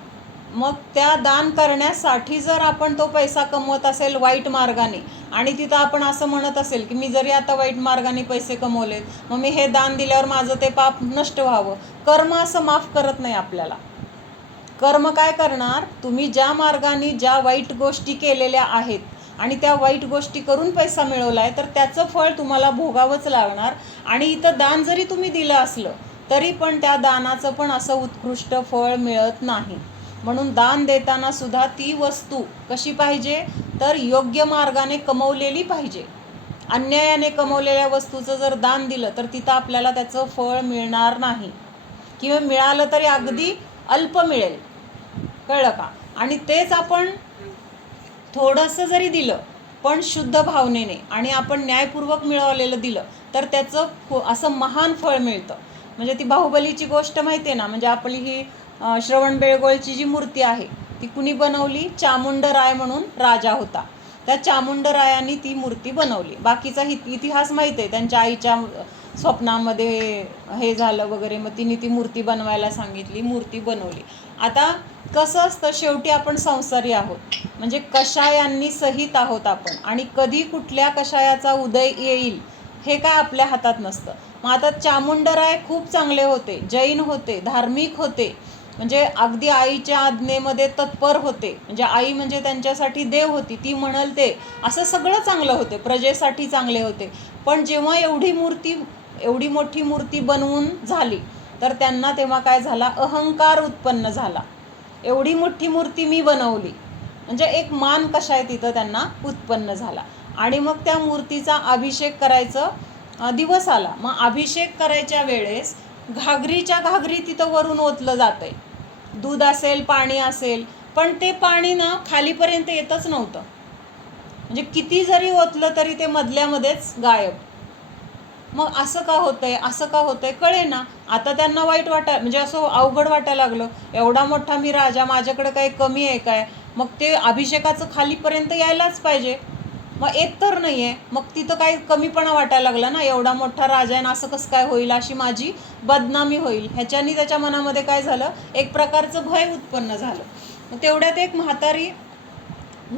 मग त्या दान करण्यासाठी जर आपण तो पैसा कमवत असेल वाईट मार्गाने, आणि तिथं आपण असं म्हणत असेल की मी जरी आता वाईट मार्गाने पैसे कमवलेत मग मी हे दान दिल्यावर माझं ते पाप नष्ट व्हावं, कर्म असं माफ करत नाही आपल्याला. कर्म काय करणार? तुम्ही ज्या मार्गाने ज्या वाईट गोष्टी केलेल्या आहेत आणि त्या वाईट गोष्टी करून पैसा मिळवला आहे तर त्याचं फळ तुम्हाला भोगावंच लागणार. आणि इथं दान जरी तुम्ही दिलं असलं तरी पण त्या दानाचं पण असं उत्कृष्ट फळ मिळत नाही. म्हणून दान देताना सुद्धा ती वस्तू कशी पाहिजे? तर योग्य मार्गाने कमवलेली पाहिजे. अन्यायाने कमवलेल्या वस्तूचं जर दान दिलं तर तिथं आपल्याला त्याचं फळ मिळणार नाही, किंवा मिळालं तरी अगदी अल्प मिळेल. कळलं का? आणि तेच आपण थोडंसं जरी दिलं पण शुद्ध भावनेने आणि आपण न्यायपूर्वक मिळवलेलं दिलं तर त्याचं असं महान फळ मिळतं. म्हणजे ती बाहुबलीची गोष्ट माहिती आहे ना. म्हणजे आपली ही श्रवणबेळगोळची जी मूर्ती आहे ती कुणी बनवली? चामुंडराय म्हणून राजा होता, त्या चामुंडरायाने ती मूर्ती बनवली. बाकीचा इतिहास माहीत आहे. त्यांच्या आईच्या स्वप्नामध्ये हे झालं वगैरे, मग तिने ती मूर्ती बनवायला सांगितली, मूर्ती बनवली. आता कसं असतं, शेवटी आपण संसारी आहोत, म्हणजे कषायांनी सहित आहोत आपण, आणि कधी कुठल्या कषायाचा उदय येईल हे काय आपल्या हातात नसतं. मग आता चामुंडराय खूप चांगले होते, जैन होते, धार्मिक होते, म्हणजे अगदी आईच्या आज्ञेमध्ये तत्पर होते. म्हणजे आई म्हणजे त्यांच्यासाठी देव होती, ती म्हणल ते असं सगळं चांगलं होते, प्रजेसाठी चांगले होते. पण जेव्हा एवढी मोठी मूर्ती बनवून झाली तर त्यांना तेव्हा काय झाला? अहंकार उत्पन्न झाला. एवढी मोठी मूर्ती मी बनवली म्हणजे एक मान कशा आहे तिथं त्यांना उत्पन्न झाला. आणि मग त्या मूर्तीचा अभिषेक करायचं दिवस आला. मग अभिषेक करायच्या वेळेस घागरीच्या घागरी तिथं वरून ओतलं जातंय. दूध असेल, पाणी असेल, पण ते पाणी ना खालीपर्यंत येतच नव्हतं. म्हणजे किती जरी ओतलं तरी ते मधल्यामध्येच गायब. मग असं का होतंय, असं का होतंय कळे ना. आता त्यांना वाईट म्हणजे असं अवघड वाटायला लागलं, एवढा मोठा मी राजा, माझ्याकडे काही कमी आहे काय? मग ते अभिषेकाचं खालीपर्यंत यायलाच पाहिजे, मग येत तर नाही आहे. मग तिथं काही कमीपणा वाटायला लागला ना, एवढा मोठा राजा आहे ना, असं कसं काय होईल, अशी माझी बदनामी होईल. ह्याच्यानी त्याच्या मनामध्ये काय झालं? एक प्रकारचं भय उत्पन्न झालं. मग तेवढ्यात एक म्हातारी,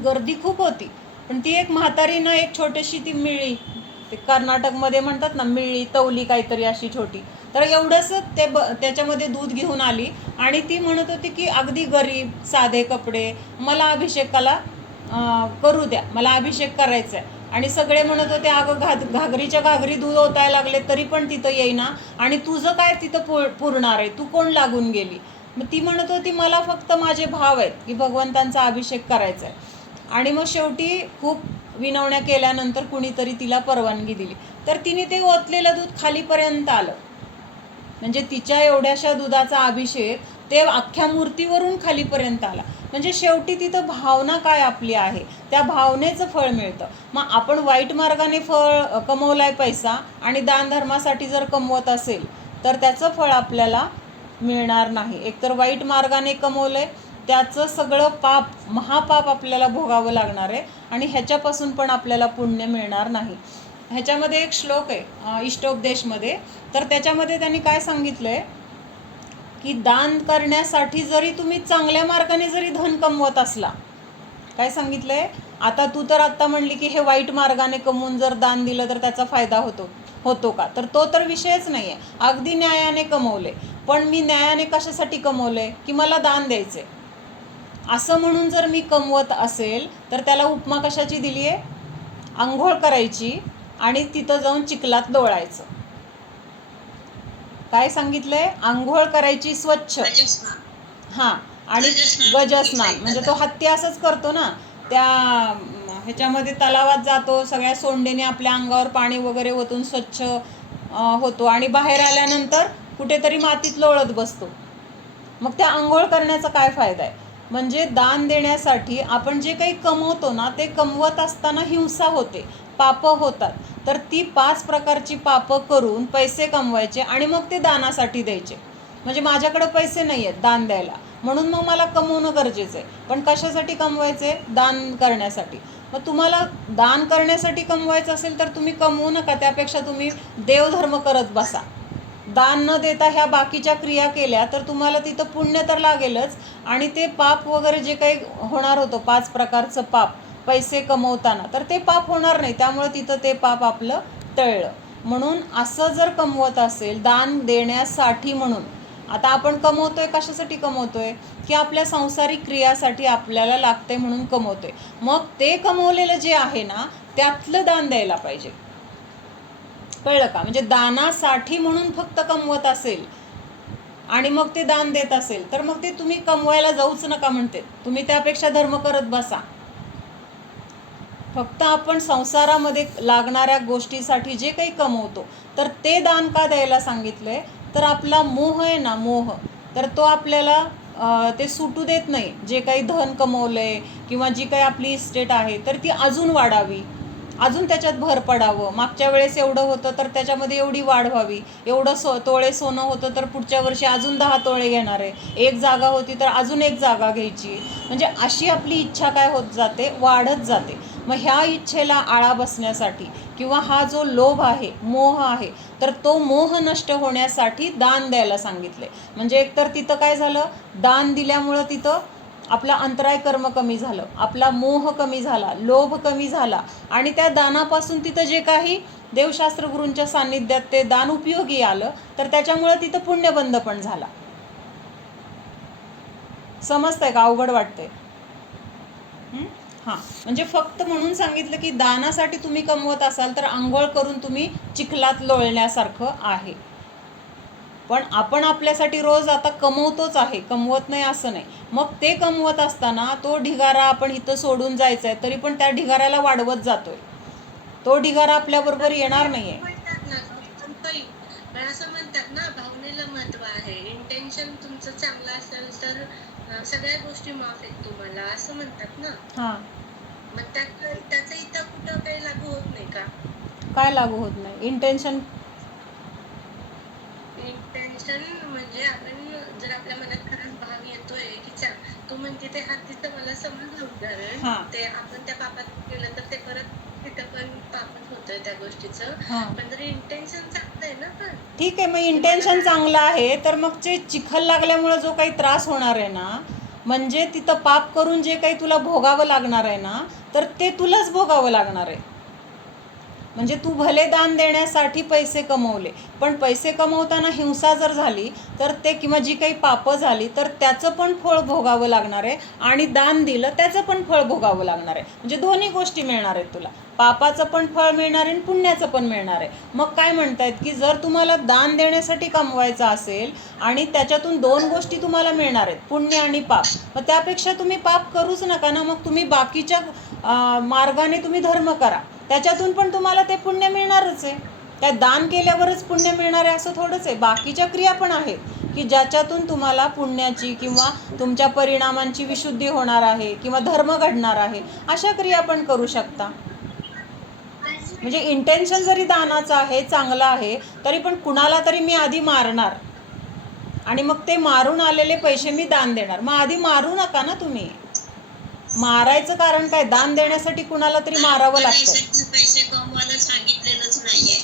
गर्दी खूप होती, पण ती एक म्हातारी ना, एक छोटीशी ती मिळी, ते कर्नाटकमध्ये म्हणतात ना मिळी, तवली काहीतरी अशी छोटी, तर एवढंसं त्याच्यामध्ये दूध घेऊन आली आणि ती म्हणत होती की अगदी गरीब साधे कपडे, मला अभिषेकाला करू द्या, मला अभिषेक करायचा आहे. आणि सगळे म्हणत होते अगं घागरीच्या घागरी दूध ओतायला लागले तरी पण तिथं येईना, आणि तुझं काय तिथं पुरणार आहे, तू कोण लागून गेली? मग ती म्हणत होती मला फक्त माझे भाव आहेत की भगवंतांचा अभिषेक करायचा आहे. आणि मग शेवटी खूप विनवण्या केल्यानंतर कुणीतरी तिला परवानगी दिली, तर तिने ते ओतलेलं दूध खालीपर्यंत आलं. म्हणजे तिच्या एवढ्याशा दुधाचा अभिषेक ते अख्ख्या मूर्तीवरून खालीपर्यंत आला. म्हणजे शेवटी तिथं भावना काय आपली आहे, त्या भावनेचं फळ मिळतं. मग आपण वाईट मार्गाने फळ कमवलाय पैसा आणि दानधर्मासाठी जर कमवत असेल तर त्याचं फळ आपल्याला मिळणार नाही. एकतर वाईट मार्गाने कमवलंय त्याचं सगळं पाप, महापाप आपल्याला भोगावं लागणार आहे, आणि ह्याच्यापासून पण आपल्याला पुण्य मिळणार नाही. ह्याच्यामध्ये एक श्लोक आहे इष्टोपदेशमध्ये, तर त्याच्यामध्ये त्यांनी काय सांगितलं आहे की दान करण्यासाठी जरी तुम्ही चांगल्या मार्गाने जरी धन कमवत असला, काय सांगितलंय आता तू तर आत्ता म्हणली की हे वाईट मार्गाने कमवून जर दान दिलं तर त्याचा फायदा होतो का, तर तो तर विषयच नाही आहे. अगदी न्यायाने कमवले, पण मी न्यायाने कशासाठी कमवले की मला दान द्यायचे असं म्हणून जर मी कमवत असेल तर त्याला उपमा कशाची दिली आहे? आंघोळ करायची आणि तिथं जाऊन चिखलात लोळायचं. काय सांगितलंय? आंघोळ करायची स्वच्छ, हां, आणि गजस्नान म्हणजे तो हत्ती असंच करतो ना, त्या ह्याच्यामध्ये तलावात जातो, सगळ्या सोंडेने आपल्या अंगावर पाणी वगैरे ओतून स्वच्छ होतो आणि बाहेर आल्यानंतर कुठेतरी मातीत लोळत बसतो. मग त्या आंघोळ करण्याचा काय फायदा आहे? म्हणजे दान देण्यासाठी आपण जे काही कमवतो ना, ते कमवत असताना हिंसा होते, पापं होतात. तर ती 5 प्रकारची पापं करून पैसे कमवायचे आणि मग ते दानासाठी द्यायचे. म्हणजे माझ्याकडे पैसे नाही आहेत दान द्यायला, म्हणून मग मला कमवणं गरजेचं आहे. पण कशासाठी कमवायचे? दान करण्यासाठी. मग तुम्हाला दान करण्यासाठी कमवायचं असेल तर तुम्ही कमवू नका, त्यापेक्षा तुम्ही देवधर्म करत बसा. दान न देता ह्या बाकीच्या क्रिया केल्या तर तुम्हाला तिथं पुण्य तर लागेलच, आणि ते पाप वगैरे जे काही होणार होतं 5 प्रकारचं पाप पैसे कमवताना, तर ते पाप होणार नाही. त्यामुळे तिथं ते पाप आपलं टळलं. म्हणून असं जर कमवत असेल दान देण्यासाठी म्हणून, आता आपण कमवतोय कशासाठी कमवतोय की आपल्या सांसारिक क्रियासाठी आपल्याला लागते म्हणून कमवतोय. मग ते कमवलेलं जे आहे ना त्यातलं दान द्यायला पाहिजे. कळलं का? म्हणजे दानासाठी म्हणून फक्त कमवत असेल आणि मग ते दान देत असेल तर मग ते तुम्ही कमवायला जाऊच नका म्हणते. तुम्ही त्यापेक्षा धर्म करत बसा. फक्त आपण संसारामध्ये लागणाऱ्या गोष्टीसाठी जे काही कमवतो तर ते दान का द्यायला सांगितलंय? तर आपला मोह आहे ना, मोह, तर तो आपल्याला ते सुटू देत नाही. जे काही धन कमवलंय किंवा जी काही आपली इस्टेट आहे तर ती अजून वाढावी, अजून त्याच्यात भर पडावं. मागच्या वेळेस एवढं होतं तर त्याच्यामध्ये एवढी वाढ व्हावी. एवढं तोळे सोनं होतं तर पुढच्या वर्षी अजून 10 तोळे घेणार आहे. एक जागा होती तर अजून एक जागा घ्यायची. म्हणजे अशी आपली इच्छा काय होत जाते? वाढत जाते. मग ह्या इच्छेला आळा बसण्यासाठी किंवा हा जो लोभ आहे, मोह आहे, तर तो मोह नष्ट होण्यासाठी दान द्यायला सांगितले. म्हणजे एकतर तिथं काय झालं? दान दिल्यामुळं तिथं आपला अंतराय कर्म कमी झालं, आपला मोह कमी झाला, लोभ कमी झाला, आणि त्या दानापासून तिथं जे काही देवशास्त्र गुरूंच्या सान्निध्यात ते दान उपयोगी आलं तर त्याच्यामुळं तिथं पुण्यबंध पण झाला. समजतंय का? अवघड वाटतंय? हां, म्हणजे फक्त म्हणून सांगितलं की दानासाठी तुम्ही कमवत असाल तर आंघोळ करून तुम्ही चिखलात लोळण्यासारखं आहे. पण आपण आपल्यासाठी रोज आता कमवतोच आहे, कमवत नाही असं नाही. मग ते कमवत असताना तो ढिगारा आपण इथं सोडून जायचा आहे तरी पण त्या ढिगाऱ्याला वाढवत जातोय. तो ढिगारा आपल्याबरोबर येणार नाही आहे. असं म्हणतात ना, भावनेला महत्व आहे. इंटेन्शन तुमचं चांगलं असेल तर सगळ्या गोष्टी माफ आहेत तुम्हाला, असं म्हणतात ना. हां, मग त्याचं इथं कुठं काही लागू होत नाही का? काय लागू होत नाही? इंटेन्शन म्हणजे आपण जर आपल्या मनात खरंच भाव येतोय की तू म्हणते ते हत्तीचं मला समजलं उदाहरण, ते आपण त्या पापात केलं तर ते परत तिथं पण पापच होतंय त्या गोष्टीचं. पण जर इंटेन्शन चांगलं आहे ना, पण ठीक आहे. मग इंटेन्शन चांगलं आहे तर मग जे चिखल लागल्यामुळे जो काही त्रास होणार आहे ना, म्हणजे तिथं पाप करून जे काही तुला भोगावं लागणार आहे ना, तर ते तुलाच भोगावं लागणार आहे. म्हणजे तू भले दान देण्यासाठी पैसे कमवले, पण पैसे कमवताना हिंसा जर झाली तर ते, किंवा जी काही पापं झाली तर त्याचं पण फळ भोगावं लागणार आहे, आणि दान दिलं त्याचं पण फळ भोगावं लागणार आहे. म्हणजे दोन्ही गोष्टी मिळणार आहेत तुला. पापाचं पण फळ मिळणार आहे आणि पुण्याचं पण मिळणार आहे. मग काय म्हणतायत की जर तुम्हाला दान देण्यासाठी कमवायचं असेल आणि त्याच्यातून 2 गोष्टी तुम्हाला मिळणार आहेत, पुण्य आणि पाप, मग त्यापेक्षा तुम्ही पाप करूच नका ना. मग तुम्ही बाकीच्या मार्गाने तुम्ही धर्म करा, त्याच्यातून पण तुम्हाला ते पुण्य मिळणारच आहे. काय दान केल्यावरच पुण्य मिळणार आहे असं थोडंच आहे. बाकीच्या क्रिया पण आहेत की ज्याच्यातून तुम्हाला पुण्याची किंवा तुमच्या परिणामांची विशुद्धी होणार आहे किंवा धर्म घडणार आहे. अशा क्रिया पण करू शकता. म्हणजे इंटेन्शन जरी दानाचं आहे, चांगलं आहे, तरी पण कुणाला तरी मी आधी मारणार आणि मग ते मारून आलेले पैसे मी दान देणार. मग आधी मारू नका ना तुम्ही. मारायचं कारण काय? दान देण्यासाठी कुणाला तरी मारावं लागतं. पैसे कमवायला सांगितलेलंच नाहीये.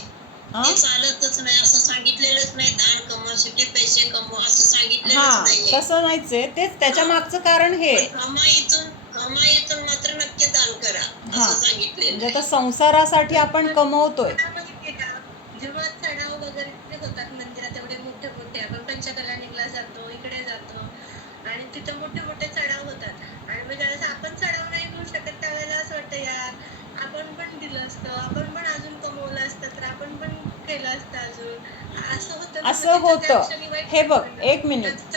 हा ते चालतच नाही, असं सांगितलेलंच नाही. दान कमवायसाठी पैसे कमवा असं सांगितलेलंच हा नाहीये. तसं नाहीच आहे. तेच त्याच्या मागचं कारण हे पण कमाईतून मात्र नक्की दान करा हा असं सांगितलेलं म्हणजे आता आहे. संसारासाठी आपण कमवतोय. जेव्हा चढाव वगैरे होतात मंदिरात एवढे मोठे मोठे, आपण पंचकल्याणला जातो, इकडे जातो आणि तिथे मोठे मोठे चढाव होतात आणि मग ज्यावेळेस आपण चढाव नाही घेऊ शकत त्यावेळेला असं वाटतं यार आपण पण दिलं असतं, आपण पण अजून कमवलं असतं तर आपण पण केलं असतं अजून, असं होतं ना. असं होतं. हे बघ, एक मिनिट,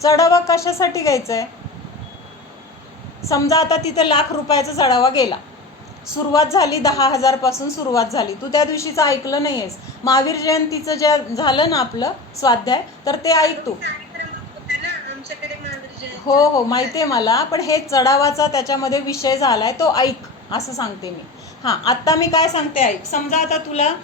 चढावा कशासाठी घ्यायचा आहे? समजा आता तिथे ₹1,00,000 चढावा गेला, सुरुवात झाली 10,000 पासून सुरुवात झाली. तू त्या दिवशीचं ऐकलं नाही आहेस, महावीर जयंतीचं जे झालं ना आपलं स्वाध्याय, तर ते ऐक तू. हो हो माहिती आहे मला, पण हे चढावाचा त्याच्यामध्ये विषय झाला आहे तो ऐक, असं सांगते मी. हां आत्ता मी काय सांगते ऐक. समजा आता तुला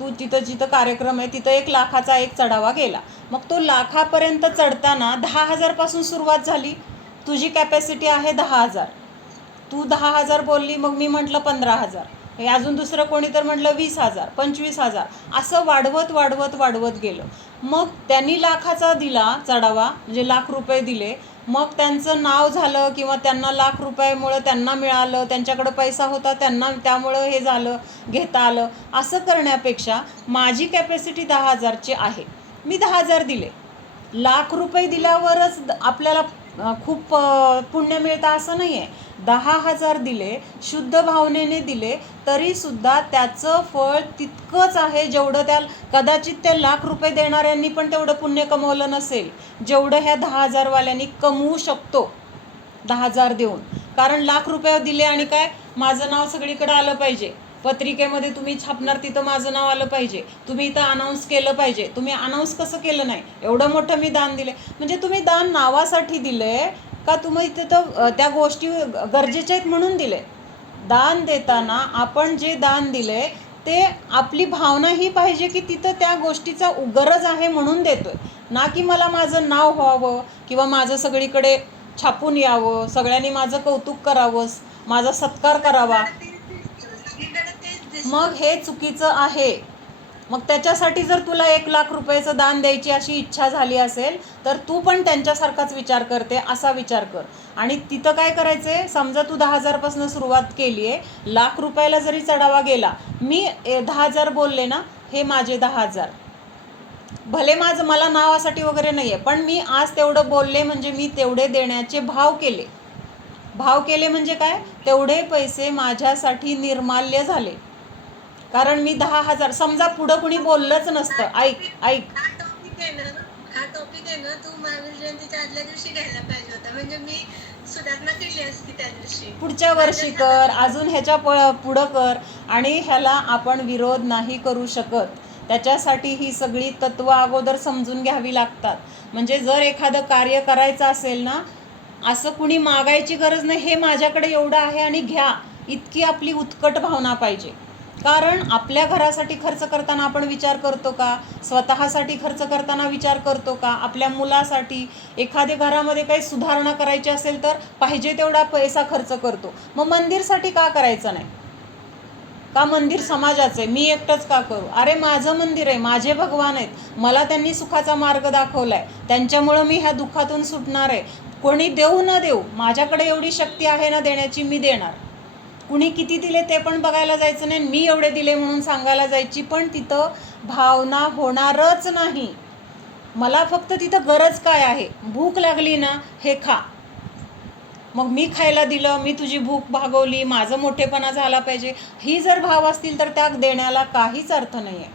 तू जिथं कार्यक्रम आहे तिथं 1,00,000चा एक चढावा गेला, मग तो लाखापर्यंत चढताना 10,000 पासून सुरुवात झाली. तुझी कॅपॅसिटी आहे 10,000, तू 10,000 बोलली, मग मी म्हटलं 15,000, हे अजून दुसरं कोणी तर म्हटलं 20,000, 25,000, असं वाढवत वाढवत वाढवत गेलं. मग त्यांनी लाखाचा दिला चढावा, म्हणजे ₹1,00,000 दिले, मग त्यांचं नाव झालं किंवा त्यांना ₹1,00,000मुळे त्यांना मिळालं, त्यांच्याकडं पैसा होता त्यांना, त्यामुळं हे झालं, घेता आलं. असं करण्यापेक्षा माझी कॅपॅसिटी 10,000ची आहे, मी 10,000 दिले. ₹1,00,000 दिल्यावरच आपल्याला खूप पुण्य मिळतं असं नाही आहे. 10,000 दिले, शुद्ध भावनेने दिले, तरीसुद्धा त्याचं फळ तितकंच आहे जेवढं त्या कदाचित त्या ₹1,00,000 देणाऱ्यांनी पण तेवढं पुण्य कमवलं नसेल जेवढं ह्या 10,000 वाल्यांनी कमवू शकतो 10,000 देऊन. कारण ₹1,00,000 दिले आणि काय, माझं नाव सगळीकडे आलं पाहिजे, पत्रिकेमध्ये तुम्ही छापणार तिथं माझं नाव आलं पाहिजे, तुम्ही इथं अनाऊन्स केलं पाहिजे. तुम्ही अनाऊन्स कसं केलं नाही, एवढं मोठं मी दान दिले. म्हणजे तुम्ही दान नावासाठी दिले का तुम्ही तिथं त्या गोष्टी गरजेच्या आहेत म्हणून दिले? दान देताना आपण जे दान दिले ते आपली भावना ही पाहिजे की तिथं त्या गोष्टीचा गरज आहे म्हणून देतोय, ना की मला माझं नाव व्हावं किंवा माझं सगळीकडे छापून यावं, सगळ्यांनी माझं कौतुक करावं, माझा सत्कार करावा. मग हे चुकीचं आहे. मग त्याच्यासाठी जर तुला ₹1,00,000 दान द्यायची अशी इच्छा झाली असेल तर तू पण त्यांच्यासारखाच विचार करते असा विचार कर. आणि तिथं काय करायचं आहे, समजा तू 10,000 पासून सुरुवात केली आहे, ₹1,00,000 जरी चढावा गेला, मी 10,000 बोलले ना, हे माझे 10,000, भले मला नावासाठी वगैरे नाही आहे, पण मी आज तेवढं बोलले म्हणजे मी तेवढे देण्याचे भाव केले. भाव केले म्हणजे काय, तेवढे पैसे माझ्यासाठी निर्माल्य झाले. कारण मी 10,000, समजा पुढं कुणी बोललंच नसतं, ऐक हा टॉपिक आहे ना, तू महावीर जयंतीच्या आदल्या दिवशी घ्यायला पाहिजे होता, म्हणजे मी सुधारणा केली असती त्या दिवशी. पुढच्या वर्षी कर, अजून ह्याच्या पुढं कर. आणि ह्याला आपण विरोध नाही करू शकत. त्याच्यासाठी ही सगळी तत्त्व अगोदर समजून घ्यावी लागतात. म्हणजे जर एखादं कार्य करायचं असेल ना, असं कुणी मागायची गरज नाही, हे माझ्याकडे एवढं आहे आणि घ्या, इतकी आपली उत्कट भावना पाहिजे. कारण आपल्या घरासाठी खर्च करताना आपण विचार करतो का, स्वतःसाठी खर्च करताना विचार करतो का, आपल्या मुलासाठी, एखाद्या घरामध्ये काही सुधारणा करायची असेल तर पाहिजे तेवढा पैसा खर्च करतो. मग मंदिरसाठी का करायचं नाही? का मंदिर समाजाचं आहे, मी एकटंच का करू? अरे माझं मंदिर आहे, माझे भगवान आहेत, मला त्यांनी सुखाचा मार्ग दाखवला आहे, त्यांच्यामुळं मी ह्या दुःखातून सुटणार आहे. कोणी देऊ न देऊ, माझ्याकडे एवढी शक्ती आहे ना देण्याची, मी देणार. कुणी किती दिले ते पण बघायला जायचं नाही, मी एवढे दिले म्हणून सांगायला जायची पण तिथं भावना होणारच नाही. मला फक्त तिथं गरज काय आहे, भूक लागली ना, हे खा, मग मी खायला दिलं, मी तुझी भूक भागवली, माझं मोठेपणा झाला पाहिजे, ही जर भाव असतील तर त्या देण्याला काहीच अर्थ नाही आहे.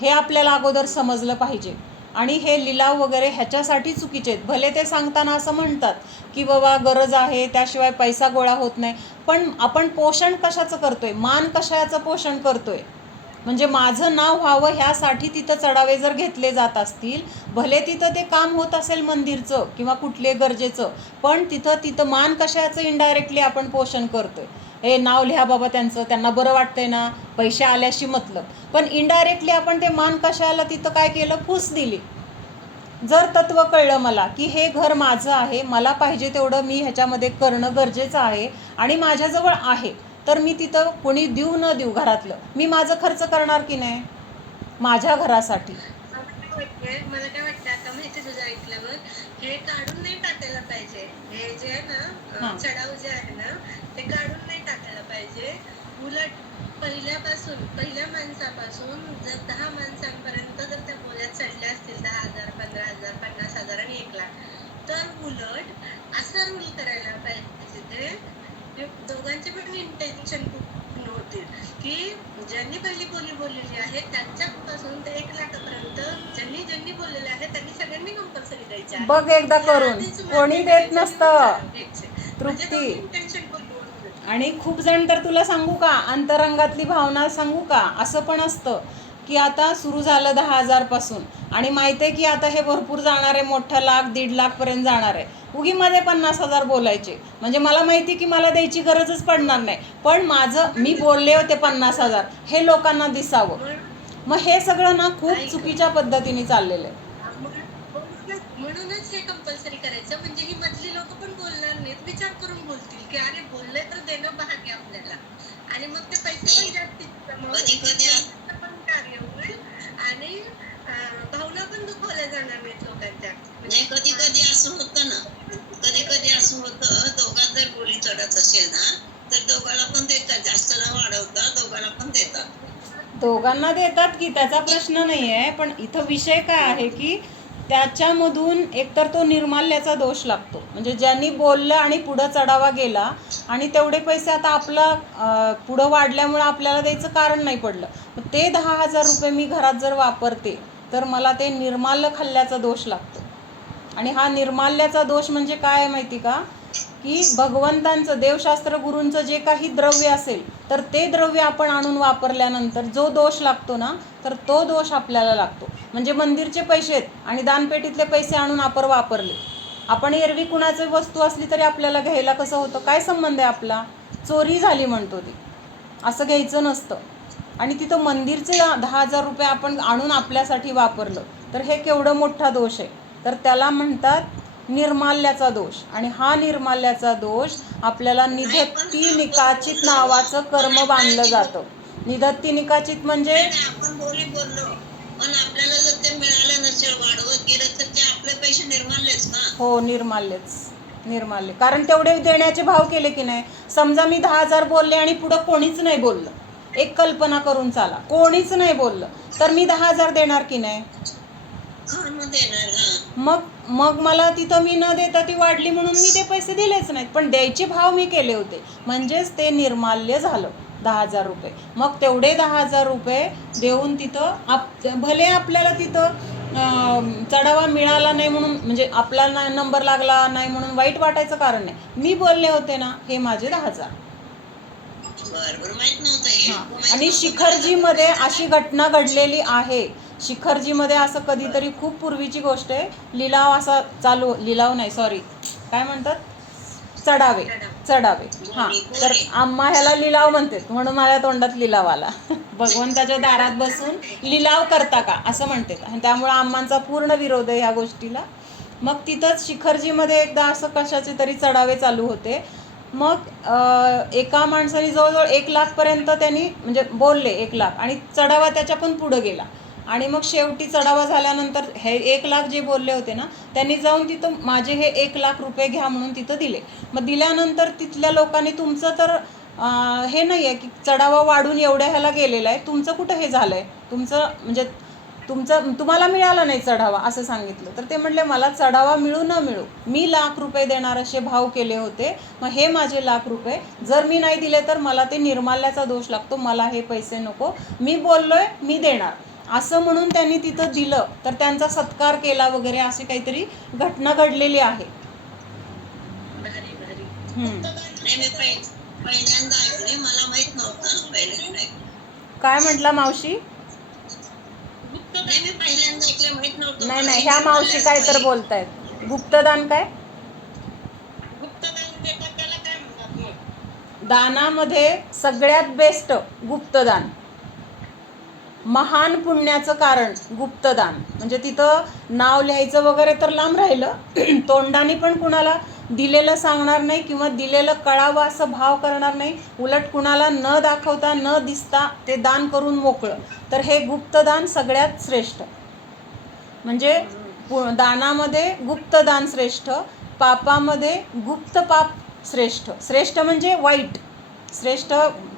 हे आपल्याला अगोदर समजलं पाहिजे. आणि हे लिलाव वगैरे ह्याच्यासाठी चुकीचे आहेत. भले ते सांगताना असं म्हणतात की बाबा गरज आहे त्याशिवाय पैसा गोळा होत नाही, पण आपण पोषण कशाचं करतोय, मान कशाचं पोषण करतोय? म्हणजे माझं नाव व्हावं ह्यासाठी तिथं चढावे जर घेतले जात असतील, भले तिथं ते काम होत असेल मंदिरचं किंवा कुठले गरजेचं, पण तिथं मान कशाचं इनडायरेक्टली आपण पोषण करतोय. हे नाव लिहा बाबा त्यांचं, त्यांना बरं वाटतंय ना, पैसे आल्याशी मतलब, पण इनडायरेक्टली आपण ते मान कशाला तिथं काय केलं, फूस दिली. जर तत्त्व कळलं मला की हे घर माझं आहे, मला पाहिजे तेवढं मी ह्याच्यामध्ये करणं गरजेचं आहे आणि माझ्याजवळ आहे, तर मी तिथं कोणी देऊ न देऊ घरातलं, मी माझं खर्च करणार की नाही? माझ्या घरासाठी. मला काय वाटतं आता माहिती तुझं ऐकल्यावर, हे काढून नाही टाकायला पाहिजे. हे जे आहे ना, चढाव जे आहे ना, ते काढून नाही टाकायला पाहिजे. उलट पहिल्या माणसापासून जर 10 माणसांपर्यंत जर त्या बोल्या चढल्या असतील, 10,000, 15,000, 50,000 आणि 1,00,000, तर उलट असा रूल करायला पाहिजे ते दोघांचे पण इंटेन्शन पूर्ण होतील, की ज्यांनी पहिली बोली बोललेली आहे त्यांच्यापासून ते 1,00,000पर्यंत ज्यांनी बोललेले आहे त्यांनी सगळ्यांनी कंपल्सरी द्यायचे आहे. बघ एकदा करून, कोणी देत नसतं तृप्ती. इंटेन्शन पूर्ण होईल. आणि खूप जण तर तुला सांगू का, अंतरंगातली भावना सांगू का, असं पण असतं की आता सुरू झालं 10,000 पासून आणि माहिती आहे की आता हे भरपूर जाणार आहे, मोठं 1,00,000 1,50,000 पर्यंत जाणार आहे. उगी मध्ये 50,000 बोलायचे, म्हणजे मला माहिती की मला द्यायची गरजच पडणार नाही, पण मी बोलले होते 50,000 हे लोकांना दिसावं. मग हे सगळं ना खूप चुकीच्या पद्धतीने चाललेलं आहे. म्हणूनच हे कंपल्सरी करायचं, म्हणजे ही मधली लोक पण बोलणार नाहीत, विचार करून बोलतील की अरे बोलले तर देणं भाग आहे आपल्याला, आणि मग ते पैसे पण जास्तीत पण कार्य होईल आणि भावना पण दुखवल्या जाणार नाहीत लोकांच्या. म्हणजे कधी कधी असं होतं ना, कधी कधी असं होतं, दोघात जर बोली चढत असेल ना, तर दोघांना पण देतात, जास्त न वाढवता दोघांना पण देतात. दोघांना देतात की, त्याचा प्रश्न नाही आहे, पण इथं विषय काय आहे की त्याच्यामधून एकतर तो निर्माल्याचा दोष लागतो, म्हणजे ज्यांनी बोललं आणि पुढं चढावा गेला आणि तेवढे पैसे आता आपला पुढं वाढल्यामुळं आपल्याला द्यायचं कारण नाही पडलं, ते 10,000 रुपये मी घरात जर वापरते तर मला ते निर्माल्य खाल्ल्याचा दोष लागतो. आणि हा निर्माल्याचा दोष म्हणजे काय आहे माहिती का, की भगवंतांचं, देवशास्त्र गुरूंचं जे काही द्रव्य असेल तर ते द्रव्य आपण आणून वापरल्यानंतर जो दोष लागतो ना, तर तो दोष आपल्याला लागतो. म्हणजे मंदिरचे पैसे आहेत आणि दानपेटीतले पैसे आणून आपण वापरले, आपण एरवी कुणाची वस्तू असली तरी आपल्याला घ्यायला कसं होतं, काय संबंध आहे आपला, चोरी झाली म्हणतो ती, असं घ्यायचं नसतं. आणि तिथं मंदिरचे 10,000 रुपये आपण आणून आपल्यासाठी वापरलं तर हे केवढं मोठा दोष आहे. तर त्याला म्हणतात निर्माल्याचा दोष. आणि हा निर्माल्याचा दोष आपल्याला निधत्ती निकाचित नावाचं कर्म बांधलं जातं. निधत्ती निकाचित म्हणजे आपण बोललो, पण आपल्याला जर ते मिळालं नसेल, वाढवत गेलं, तर ते आपले पैसे निर्माल्यच ना. हो, निर्माल्य. कारण तेवढे देण्याचे भाव केले की नाही. समजा मी 10,000 बोलले आणि पुढं कोणीच नाही बोललं, एक कल्पना करून चाला, कोणीच नाही बोललं, तर मी 10,000 देणार की नाही. मग मला तिथं मी न देता ती वाढली म्हणून मी ते पैसे दिलेच नाहीत, पण द्यायचे भाव मी केले होते, म्हणजेच ते निर्माल्य झालं 10,000 रुपये. मग तेवढे 10,000 रुपये देऊन तिथं भले आपल्याला तिथं चढावा मिळाला नाही म्हणून, म्हणजे आपला नंबर लागला नाही म्हणून वाईट वाटायचं कारण नाही. मी बोलले होते ना, हे माझे 10,000. आणि शिखरजीमध्ये अशी घटना घडलेली आहे. शिखरजीमध्ये असं कधीतरी, खूप पूर्वीची गोष्ट आहे, लिलाव असा लिलाव नाही, सॉरी, काय म्हणतात, चढावे. हां, तर आम्हा ह्याला लिलाव म्हणते, म्हणून माझ्या तोंडात लिलाव आला. भगवंताच्या दारात बसून लिलाव करता का असं म्हणते, आणि त्यामुळे आम्हांचा पूर्ण विरोध आहे ह्या गोष्टीला. मग तिथंच शिखरजीमध्ये एकदा असं कशाचे तरी चढावे चालू होते. मग एका माणसाने जवळजवळ 1,00,000 पर्यंत त्यांनी म्हणजे बोलले, 1,00,000, आणि चढावा त्याच्या पण पुढं गेला. आणि मग शेवटी चढावा झाल्यानंतर हे 1,00,000 जे बोलले होते ना, त्यांनी जाऊन तिथं माझे हे 1,00,000 रुपये घ्या म्हणून तिथं दिले. मग दिल्यानंतर तिथल्या लोकांनी, तुमचं तर हे नाही आहे की चढावा वाढून एवढ्या ह्याला गेलेला आहे, तुमचं कुठं हे झालं आहे, तुमचं म्हणजे तुम्हाला मिळाला नाही चढावा असं सांगितलं. तर ते म्हणले, मला चढावा मिळू न मिळू मी 1,00,000 रुपये देणार असे भाव केले होते, मग हे माझे 1,00,000 रुपये जर मी नाही दिले तर मला ते निर्माल्याचा दोष लागतो, मला हे पैसे नको, मी बोललोय मी देणार असं म्हणून त्यांनी तिथं दिलं. तर त्यांचा सत्कार केला वगैरे, अशी काहीतरी घटना घडलेली आहे. काय म्हटलं मावशी? नाही, ह्या मावशी काय तर बोलतायत. गुप्तदान काय? दानामध्ये सगळ्यात बेस्ट गुप्तदान, महान पुण्याचं कारण गुप्तदान. म्हणजे तिथं नाव लिहायचं वगैरे तर लांब राहिलं, तोंडाने पण कुणाला दिलेलं सांगणार नाही किंवा दिलेलं कळावं असं भाव करणार नाही, उलट कुणाला न दाखवता न दिसता ते दान करून मोकळं. तर हे गुप्तदान सगळ्यात श्रेष्ठ. म्हणजे दानामध्ये गुप्तदान श्रेष्ठ, पापामध्ये गुप्त पाप श्रेष्ठ. श्रेष्ठ म्हणजे वाईट, श्रेष्ठ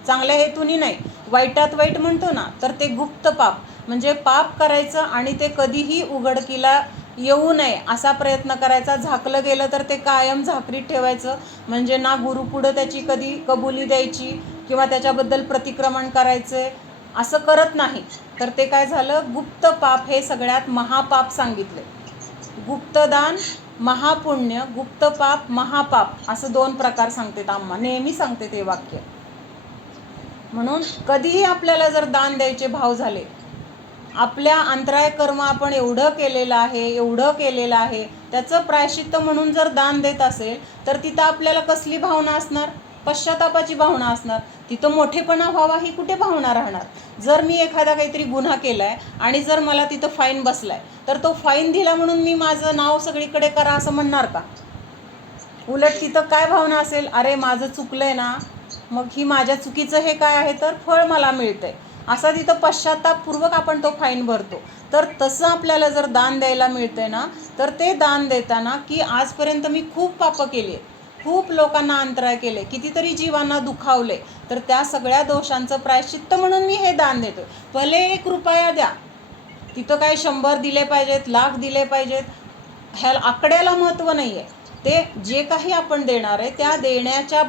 चांगल्या हेतूनी नाही, वाईटात वाईट म्हणतो ना, तर ते गुप्त पाप म्हणजे पाप करायचं आणि ते कधीही उघडकीला येऊ नये असा प्रयत्न करायचा. झाकलं गेलं तर ते कायम झाकरीत ठेवायचं, म्हणजे ना गुरुपुढं त्याची कधी कबुली द्यायची किंवा त्याच्याबद्दल प्रतिक्रमण करायचं असं करत नाही. तर ते काय झालं, गुप्त पाप हे सगळ्यात महापाप सांगितले. गुप्तदान महापुण्य, गुप्त पाप महापाप असं 2 प्रकार सांगते आम्हा, नेहमी सांगते ते वाक्य. म्हणून कधीही आपल्याला जर दान द्यायचे भाव झाले, आपल्या अंतराय कर्म आपण एवढं केलेलं आहे त्याचं प्रायश्चित्त म्हणून जर दान देत असेल तर तिथं आपल्याला कसली भावना असणार, पश्चातापाची भावना असणार. तिथं मोठेपणा व्हावा ही कुठे भावना राहणार. जर मी एखादा काहीतरी गुन्हा केलाय आणि जर मला तिथं फाईन बसलाय तर तो फाईन दिला म्हणून मी माझं नाव सगळीकडे करा असं म्हणणार का. उलट तिथं काय भावना असेल, अरे माझं चुकलंय ना, मग ही माझ्या चुकीचं हे काय आहे तर फळ मला मिळतंय, असा तिथं पश्चातापपूर्वक आपण तो फाईन भरतो. तर तसं आपल्याला जर दान द्यायला मिळतंय ना, तर ते दान देताना की आजपर्यंत मी खूप पापं केली आहेत, खूप लोकांना अंतराय केले, कितीतरी जीवांना दुखावले, तर त्या सगळ्या दोषांचं प्रायश्चित्त म्हणून मी हे दान देतो. भले 1 रुपया द्या, तिथं काय 100 दिले पाहिजेत, लाख दिले पाहिजेत, ह्या आकड्याला महत्त्व नाही आहे. ते जे काही आपण देणार आहे त्या देण्याच्या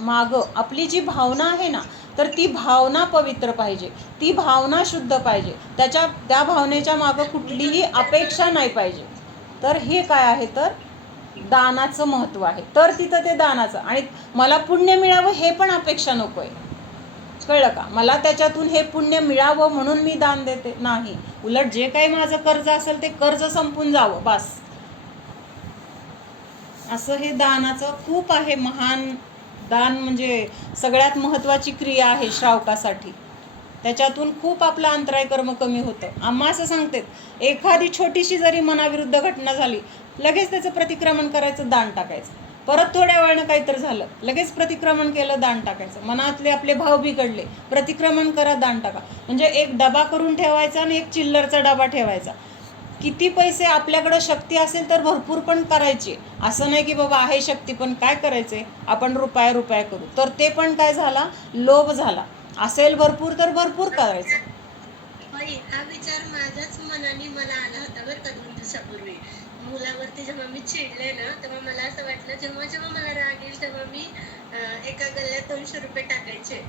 मागं आपली जी भावना आहे ना, तर ती भावना पवित्र पाहिजे, ती भावना शुद्ध पाहिजे, त्या भावनेच्या मागं कुठलीही अपेक्षा नाही पाहिजे. तर हे काय आहे तर दानाचं महत्त्व आहे. तर तिथं ते दानाचं, आणि मला पुण्य मिळावं हे पण अपेक्षा नको आहे, कळलं का. मला त्याच्यातून हे पुण्य मिळावं म्हणून मी दान देते नाही, उलट जे काही माझं कर्ज असेल ते कर्ज संपून जावं बस, असं हे दानाचं खूप आहे. महान दान म्हणजे सगळ्यात महत्त्वाची क्रिया आहे श्रावकासाठी. त्याच्यातून खूप आपलं अंतराय कर्म कमी होतं. आम्हा असं सांगते, एखादी छोटीशी जरी मनाविरुद्ध घटना झाली लगेच त्याचं प्रतिक्रमण करायचं, दान टाकायचं. परत थोड्या वेळानं काहीतरी झालं लगेच प्रतिक्रमण केलं, दान टाकायचं. मनातले आपले भाव बिघडले, प्रतिक्रमण करा, दान टाका. म्हणजे एक डबा करून ठेवायचा आणि एक चिल्लरचा डबा ठेवायचा. किती पैसे आपल्याकडं शक्ती असेल तर भरपूर पण करायची, असं नाही की बाबा आहे शक्ती पण काय करायचे आपण रुपया करू, तर ते पण काय झाला, लोभ झाला. असेल भरपूर तर भरपूर करायचं. हा विचार माझ्याच मनाने मला आला होता बरं का 2 दिवसापूर्वी. मुलावरती जेव्हा मी चिडले ना, तेव्हा मला असं वाटलं, जेव्हा मला राग येईल तेव्हा मी एका गल्ल्यात 200 रुपये टाकायचे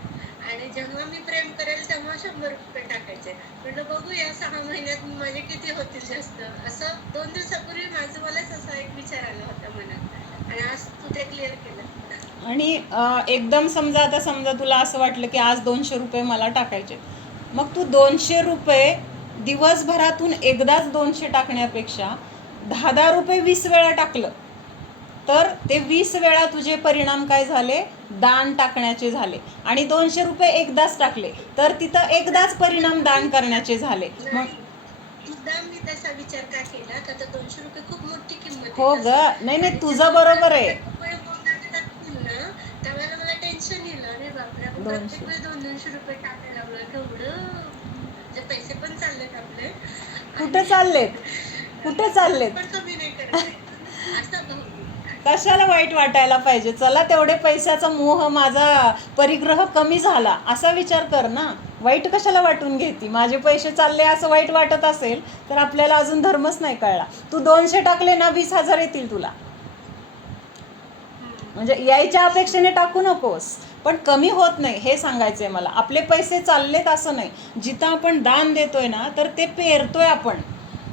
आणि जेव्हा मी प्रेम करेल तेव्हा 100 रुपये टाकायचे. म्हटलं बघूया 6 महिन्यात माझे किती होतील जास्त. असं 2 दिवसापूर्वी मलाच असा एक विचार आला होता मनात आणि आज तू ते क्लिअर केलं. आणि एकदम समजा तुला असं वाटलं की आज 200 रुपये मला टाकायचे, मग तू 200 रुपये दिवसभरातून एकदाच 200 टाकण्यापेक्षा 10 रुपये 20 वेळा टाकलं तर ते 20 वेळा तुझे परिणाम काय झाले, दान टाकण्याचे झाले. आणि 200 रुपये एकदाच टाकले तर तिथं एकदाच परिणाम दान करण्याचे झाले. मग सुद्धा मी तसा विचार का केला का 200 रुपये खूप मोठी किंमत हो ग, नाही तुझं बरोबर आहे. त्यावेळेला मला टेन्शन येईल, अरे बापरे प्रत्येक वेळी 200 रुपये टाकायला लागलं, केवढं म्हणजे पैसे पण चाललेत आपले, कुठे चाललेत पण कमी नाही करायचं असं. कशाला वाईट वाटायला पाहिजे, चला तेवढे पैशाचा मोह, माझा परिग्रह कमी झाला असा विचार कर ना. वाईट कशाला वाटून घेती, माझे पैसे चालले असं वाईट वाटत असेल तर आपल्याला अजून धर्मच नाही कळला. तू 200 टाकले ना 20,000 येतील तुला. म्हणजे यायच्या अपेक्षेने टाकू नकोस, पण कमी होत नाही हे सांगायचंय मला. आपले पैसे चाललेत असं नाही. जिथं आपण दान देतोय ना तर ते पेरतोय आपण,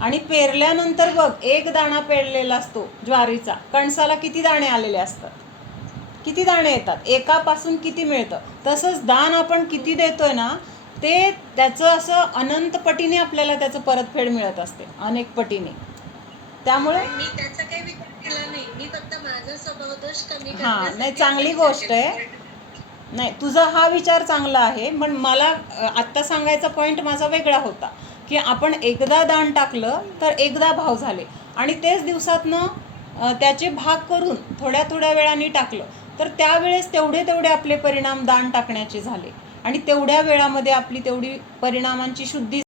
आणि पेरल्यानंतर बघ एक दाणा पेरलेला असतो ज्वारीचा, कणसाला किती दाणे आलेले असतात, किती दाणे येतात, एकापासून किती मिळतं. तसंच दान आपण किती देतोय ना ते त्याचं असं अनंत पटीने आपल्याला त्याचं परतफेड मिळत असते, अनेक पटीने. त्यामुळे मी त्याचा काही विचार केला नाही, मी फक्त माझा स्वभाव दोष कमी हां, नाही चांगली गोष्ट आहे. नाही तुझा हा विचार चांगला आहे, पण मला आत्ता सांगायचा पॉईंट माझा वेगळा होता की आपण एकदा दान टाकलं तर एकदा भाव झाले, आणि तेच दिवसातनं त्याचे भाग करून थोड्या थोड्या वेळाने टाकलं तर त्यावेळेस तेवढे आपले परिणाम दान टाकण्याचे झाले आणि तेवढ्या वेळामध्ये आपली तेवढी परिणामांची शुद्धी